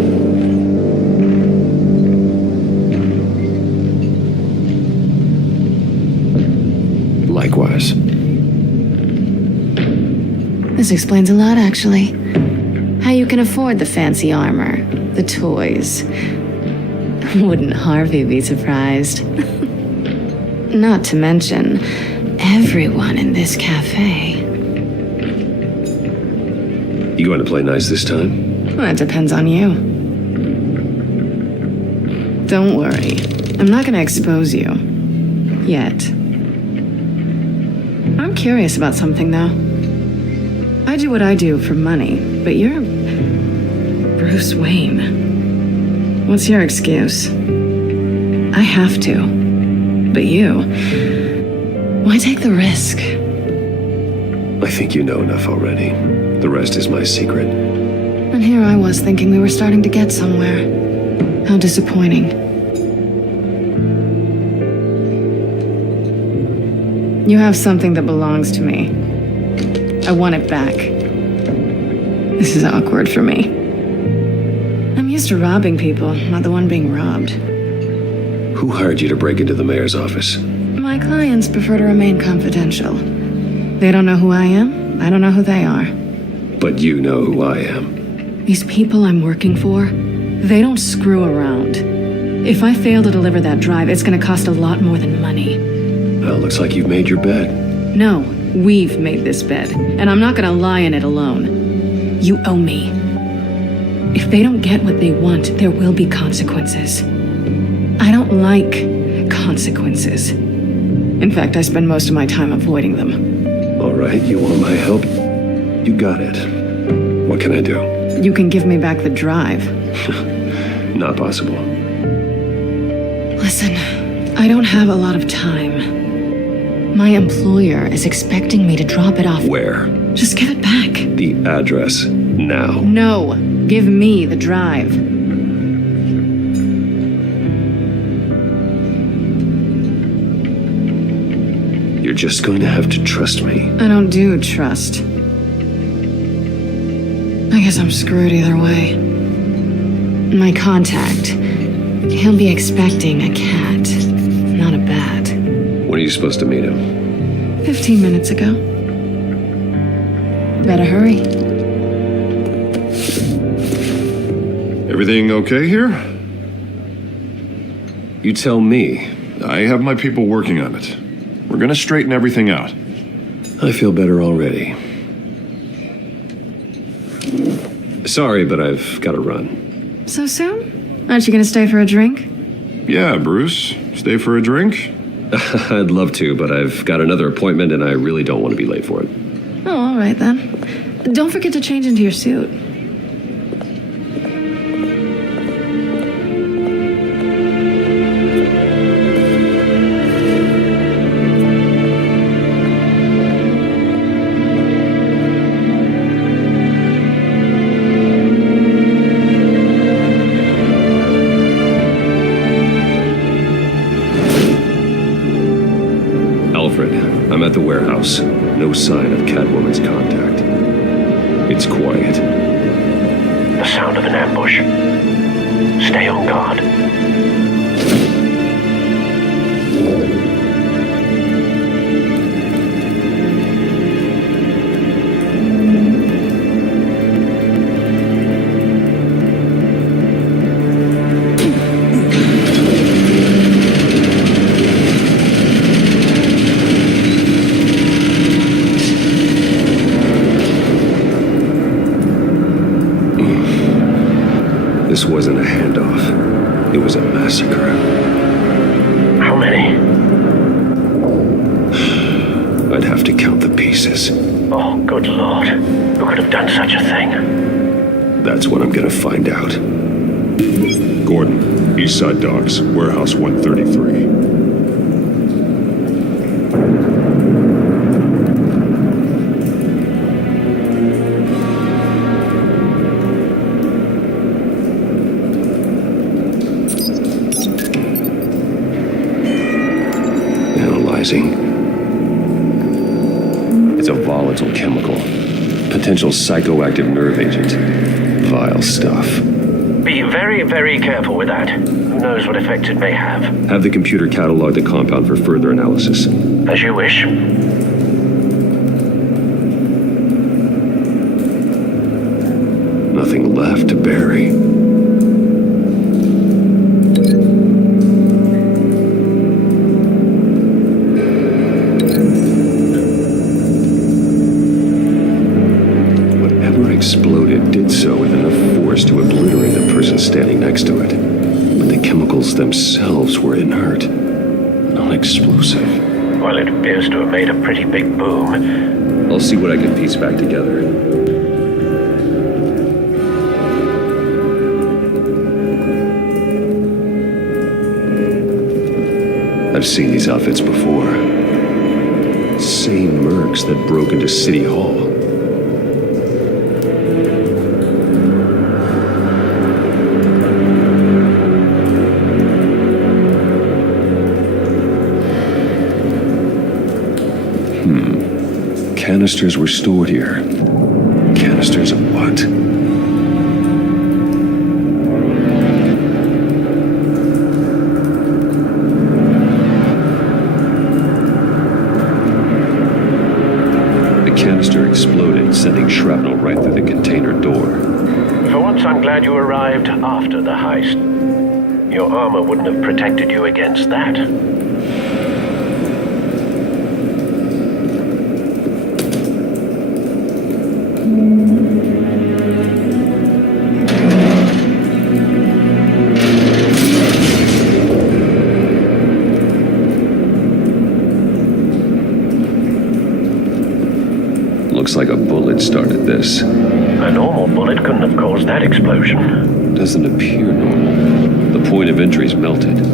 Likewise. This explains a lot, actually. How you can afford the fancy armor, the toys. Wouldn't Harvey be surprised? Not to mention, everyone in this cafe. You going to play nice this time? Well, it depends on you. Don't worry. I'm not going to expose you. Yet. I'm curious about something, though. I do what I do for money, but you're Bruce Wayne. What's your excuse? I have to. But you, why take the risk? I think you know enough already. The rest is my secret. And here I was thinking we were starting to get somewhere. How disappointing. You have something that belongs to me. I want it back. This is awkward for me. I'm used to robbing people, not the one being robbed. Who hired you to break into the mayor's office? My clients prefer to remain confidential. They don't know who I am. I don't know who they are. But you know who I am. These people I'm working for, they don't screw around. If I fail to deliver that drive, it's going to cost a lot more than money. Well, looks like you've made your bed. No, we've made this bed, and I'm not gonna lie in it alone. You owe me. If they don't get what they want, there will be consequences. I don't like consequences. In fact, I spend most of my time avoiding them. All right, you want my help? You got it. What can I do? You can give me back the drive. Not possible. Listen, I don't have a lot of time. My employer is expecting me to drop it off. Where? Just give it back. The address, now. No, give me the drive. You're just going to have to trust me. I don't do trust. I guess I'm screwed either way. My contact, he'll be expecting a cat, not a bat. When are you supposed to meet him? 15 minutes ago. Better hurry. Everything okay here? You tell me. I have my people working on it. We're gonna straighten everything out. I feel better already. Sorry, but I've got to run. So soon? Aren't you gonna stay for a drink? Yeah, Bruce. Stay for a drink? I'd love to, but I've got another appointment and I really don't want to be late for it. Oh, all right then. Don't forget to change into your suit. I'm at the warehouse. No sign of Catwoman's contact. It's quiet. The sound of an ambush. Stay on guard. This wasn't a handoff. It was a massacre. How many? I'd have to count the pieces. Oh, good lord. Who could have done such a thing? That's what I'm gonna find out. Gordon, Eastside Docks, Warehouse 133. It's a volatile chemical. Potential psychoactive nerve agent. Vile stuff. Be very, very careful with that. Who knows what effect it may have. Have the computer catalog the compound for further analysis. As you wish. Nothing left to bury. Exploded did so with enough force to obliterate the person standing next to it. But the chemicals themselves were inert, non-explosive. Well, it appears to have made a pretty big boom. I'll see what I can piece back together. I've seen these outfits before. Same mercs that broke into City Hall. Canisters were stored here. Canisters of what? The canister exploded, sending shrapnel right through the container door. For once, I'm glad you arrived after the heist. Your armor wouldn't have protected you against that. like a bullet started this. A normal bullet couldn't have caused that explosion. Doesn't appear normal. The point of entry's melted.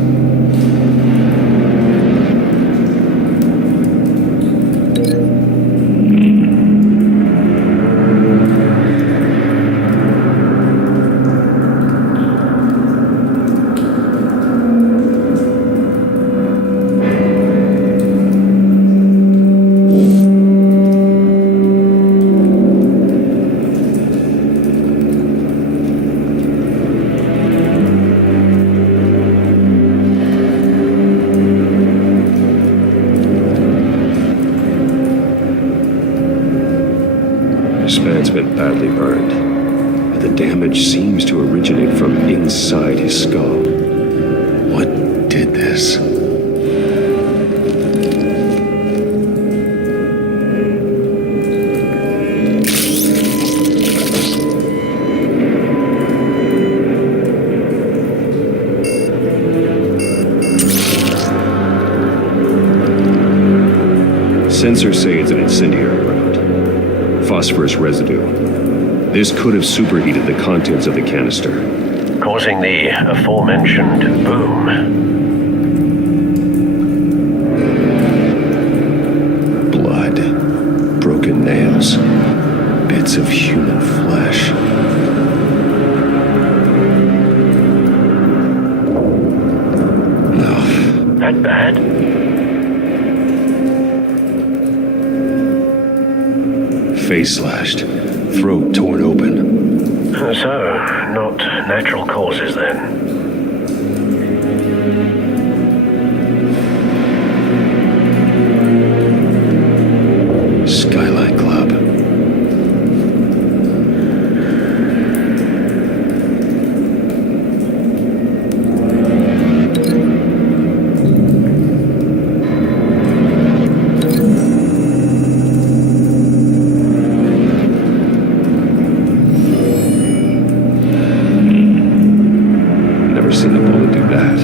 This man's been badly burned, but the damage seems to originate from inside his skull. What did this? Sensors say it's an incendiary round. Phosphorus residue. This could have superheated the contents of the canister, causing the aforementioned boom. Blood, broken nails, bits of human flesh. No. That bad? Face slashed, throat torn open. So, not natural causes then. Skylight Club. Seen a bullet do that.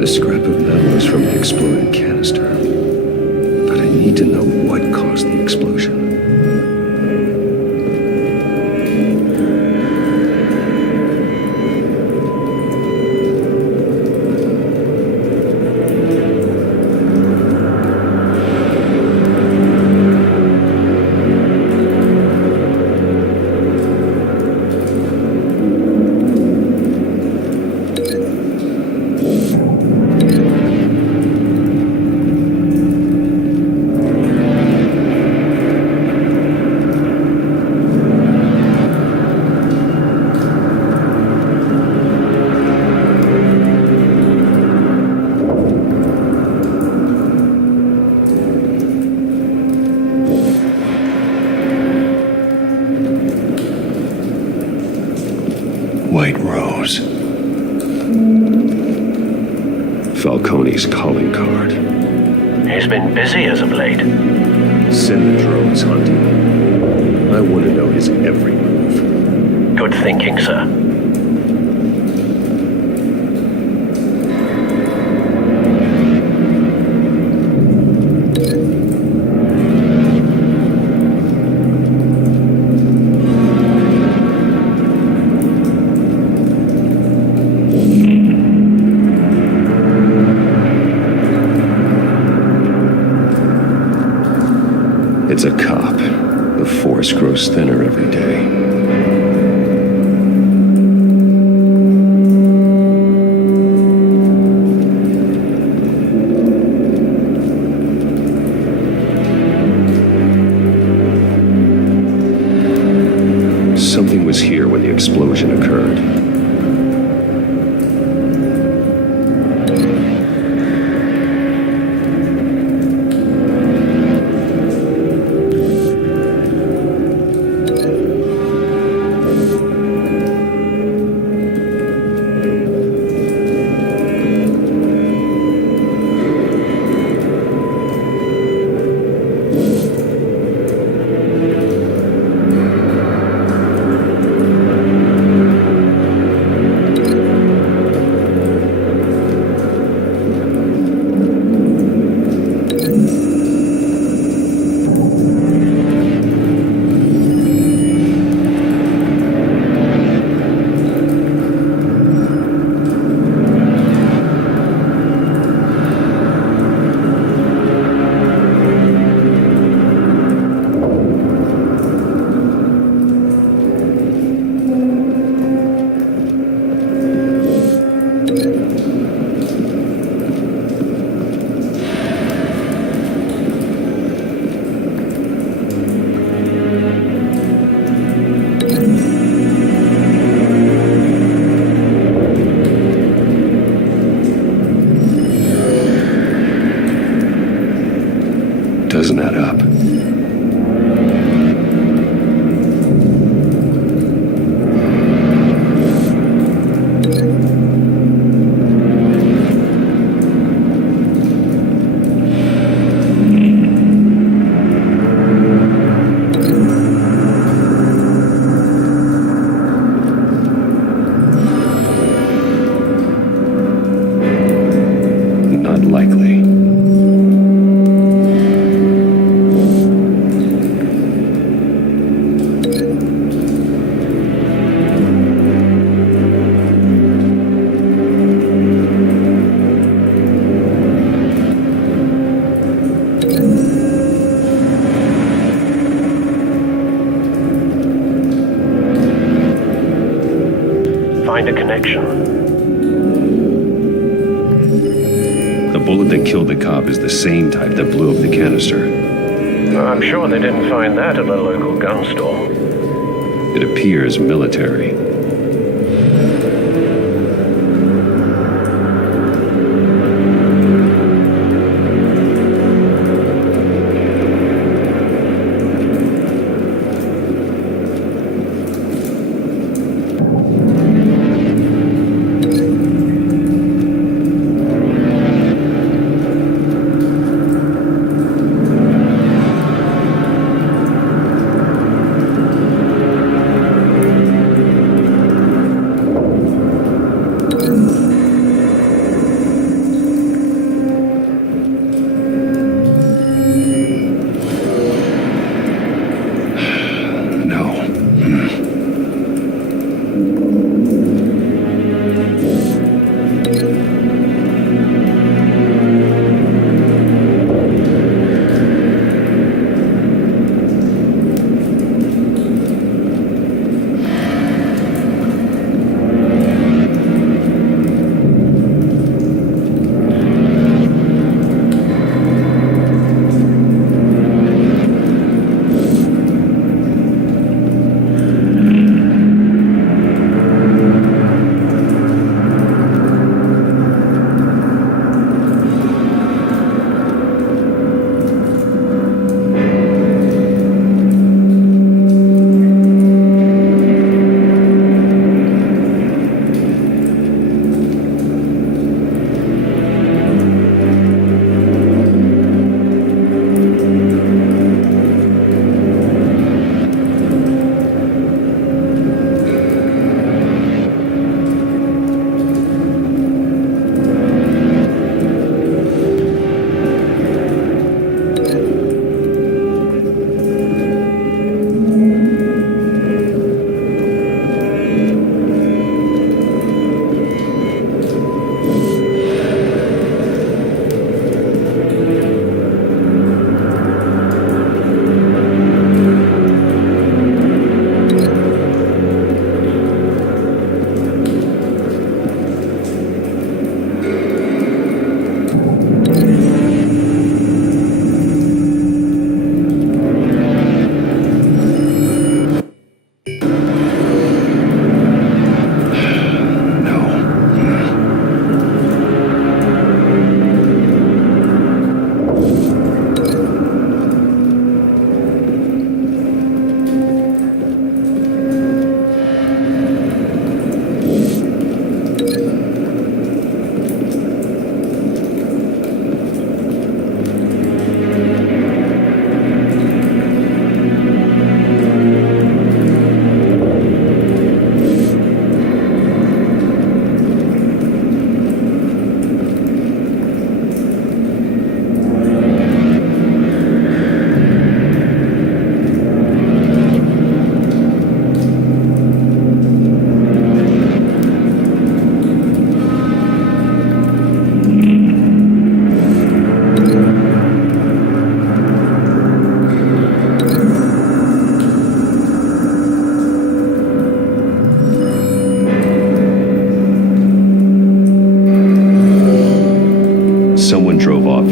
The scrap of metal is from the exploded canister. But I need to know what caused the explosion. White Rose. Falcone's calling card. He's been busy as of late. Send the drones hunting. I want to know his every move. Good thinking, sir. It's a cop. The force grows thinner every day. Something was here when the explosion occurred. doesn't add up. Find a connection. The bullet that killed the cop is the same type that blew up the canister. I'm sure they didn't find that at a local gun store. It appears military.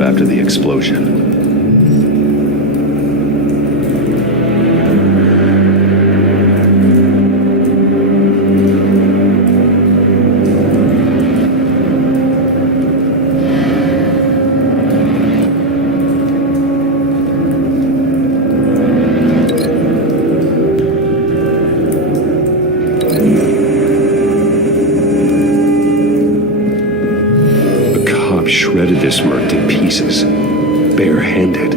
After the explosion. shredded this merc to pieces, barehanded.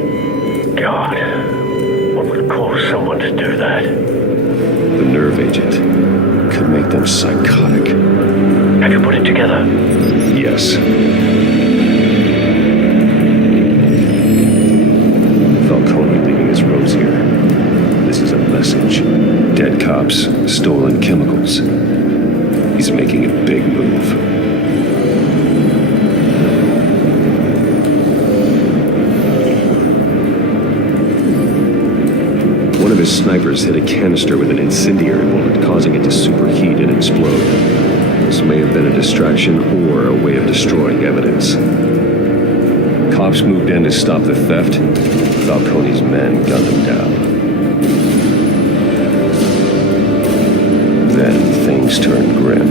God, what would cause someone to do that? The nerve agent could make them psychotic. Have you put it together? Yes. Falcone leaving his rose here. This is a message. Dead cops, stolen chemicals. He's making a big move. One of his snipers hit a canister with an incendiary bullet, causing it to superheat and explode. This may have been a distraction or a way of destroying evidence. Cops moved in to stop the theft. Falcone's men gunned them down. Then things turned grim.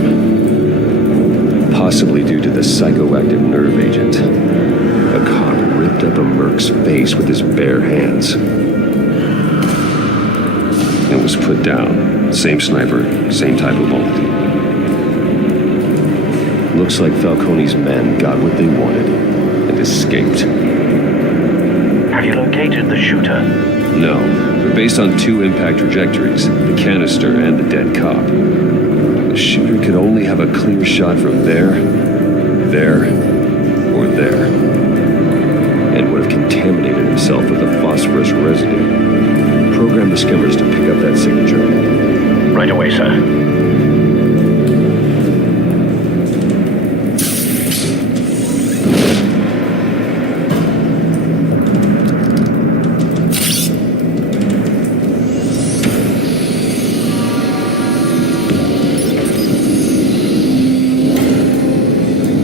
Possibly due to the psychoactive nerve agent. A cop ripped up a merc's face with his bare hands. It was put down. Same sniper, same type of bullet. Looks like Falcone's men got what they wanted and escaped. Have you located the shooter? No, but based on 2 impact trajectories, the canister and the dead cop, the shooter could only have a clear shot from there, or there, and would have contaminated himself with the phosphorus residue. Program the skimmers to pick up that signature. Right away, sir.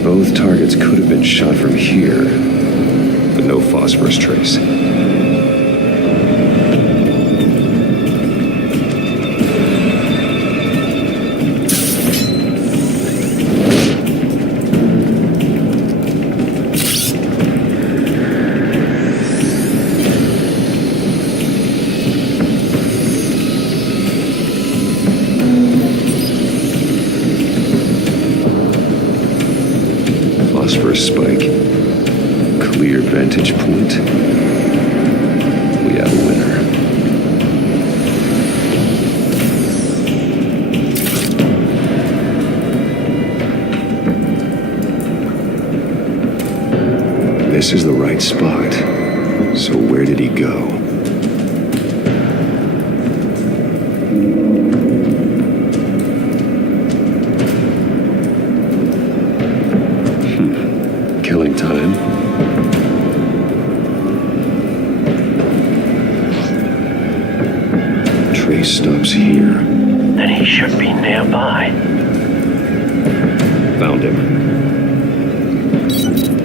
Both targets could have been shot from here, but no phosphorus trace. Phosphorus spike. Clear vantage point. We have a winner. This is the right spot. So where did he go? Killing time. Trace stops here. Then he should be nearby. Found him.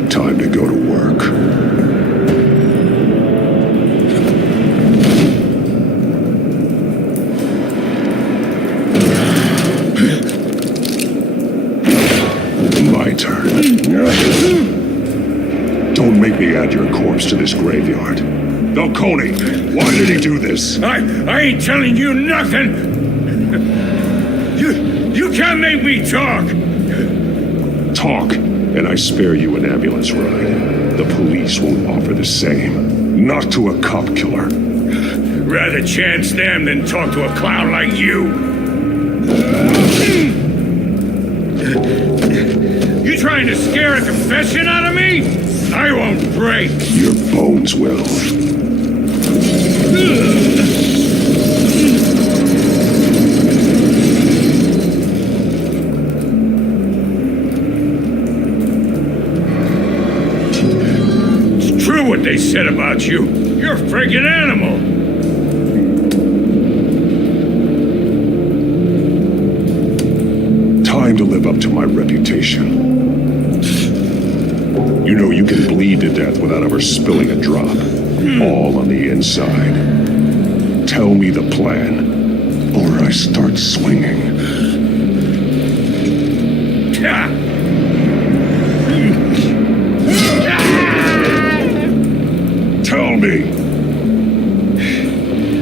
Time to go to work. My turn. Don't make me add your corpse to this graveyard. Falcone, why did he do this? I ain't telling you nothing. You can't make me talk. Talk, and I spare you an ambulance ride. The police won't offer the same. Not to a cop killer. Rather chance them than talk to a clown like you. You trying to scare a confession out of me? I won't break. Your bones will. It's true what they said about you. You're a friggin' animal. Time to live up to my reputation. You know you can bleed to death without ever spilling a drop. All on the inside. Tell me the plan, or I start swinging. Tell me.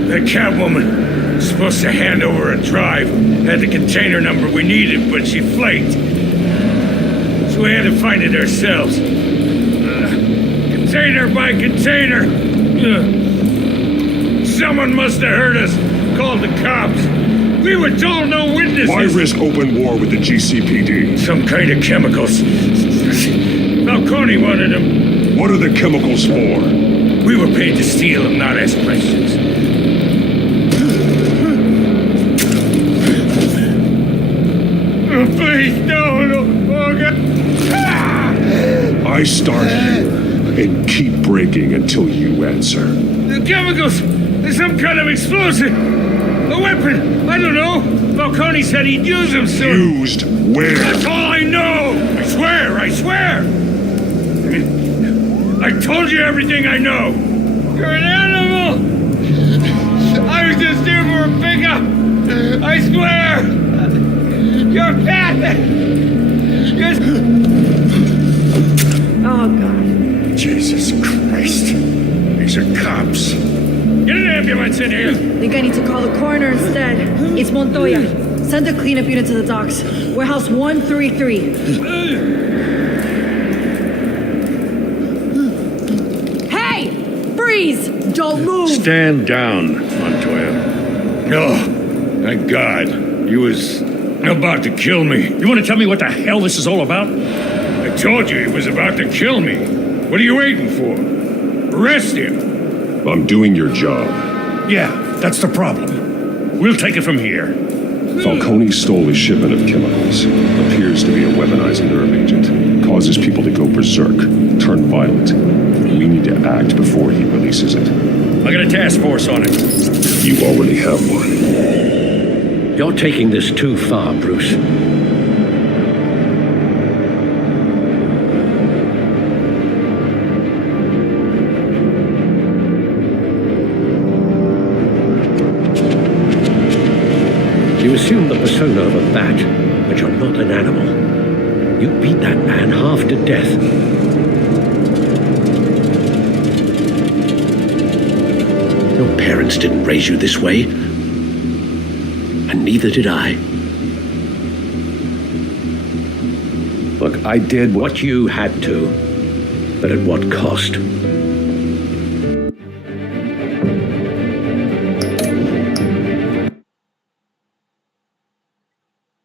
The Catwoman was supposed to hand over a drive. Had the container number we needed, but she flaked. So we had to find it ourselves. Container by container. Someone must have heard us. Called the cops. We were told no witnesses. Why risk open war with the GCPD? Some kind of chemicals. Falcone wanted them. What are the chemicals for? We were paid to steal them, not ask questions. Oh, please, no. Oh, God. I start here and keep breaking until you answer. The chemicals! There's some kind of explosive! A weapon! I don't know! Falcone said he'd use them soon! Used where? That's all I know! I swear! I told you everything I know! You're an animal! I was just here for a pickup! I swear! You're fat! Oh, God. Jesus Christ. These are cops. Get an ambulance in here. I think I need to call the coroner instead. It's Montoya. Send the cleanup unit to the docks. Warehouse 133. Hey! Freeze! Don't move! Stand down, Montoya. No. Thank God. He was about to kill me. You want to tell me what the hell this is all about? I told you he was about to kill me. What are you waiting for? Arrest him. I'm doing your job. Yeah, that's the problem. We'll take it from here. Falcone stole a shipment of chemicals. Appears to be a weaponized nerve agent. Causes people to go berserk, turn violent. We need to act before he releases it. I got a task force on it. You already have one. You're taking this too far, Bruce. You assume the persona of a bat, but you're not an animal. You beat that man half to death. Your parents didn't raise you this way. And neither did I. Look, I did what you had to, but at what cost?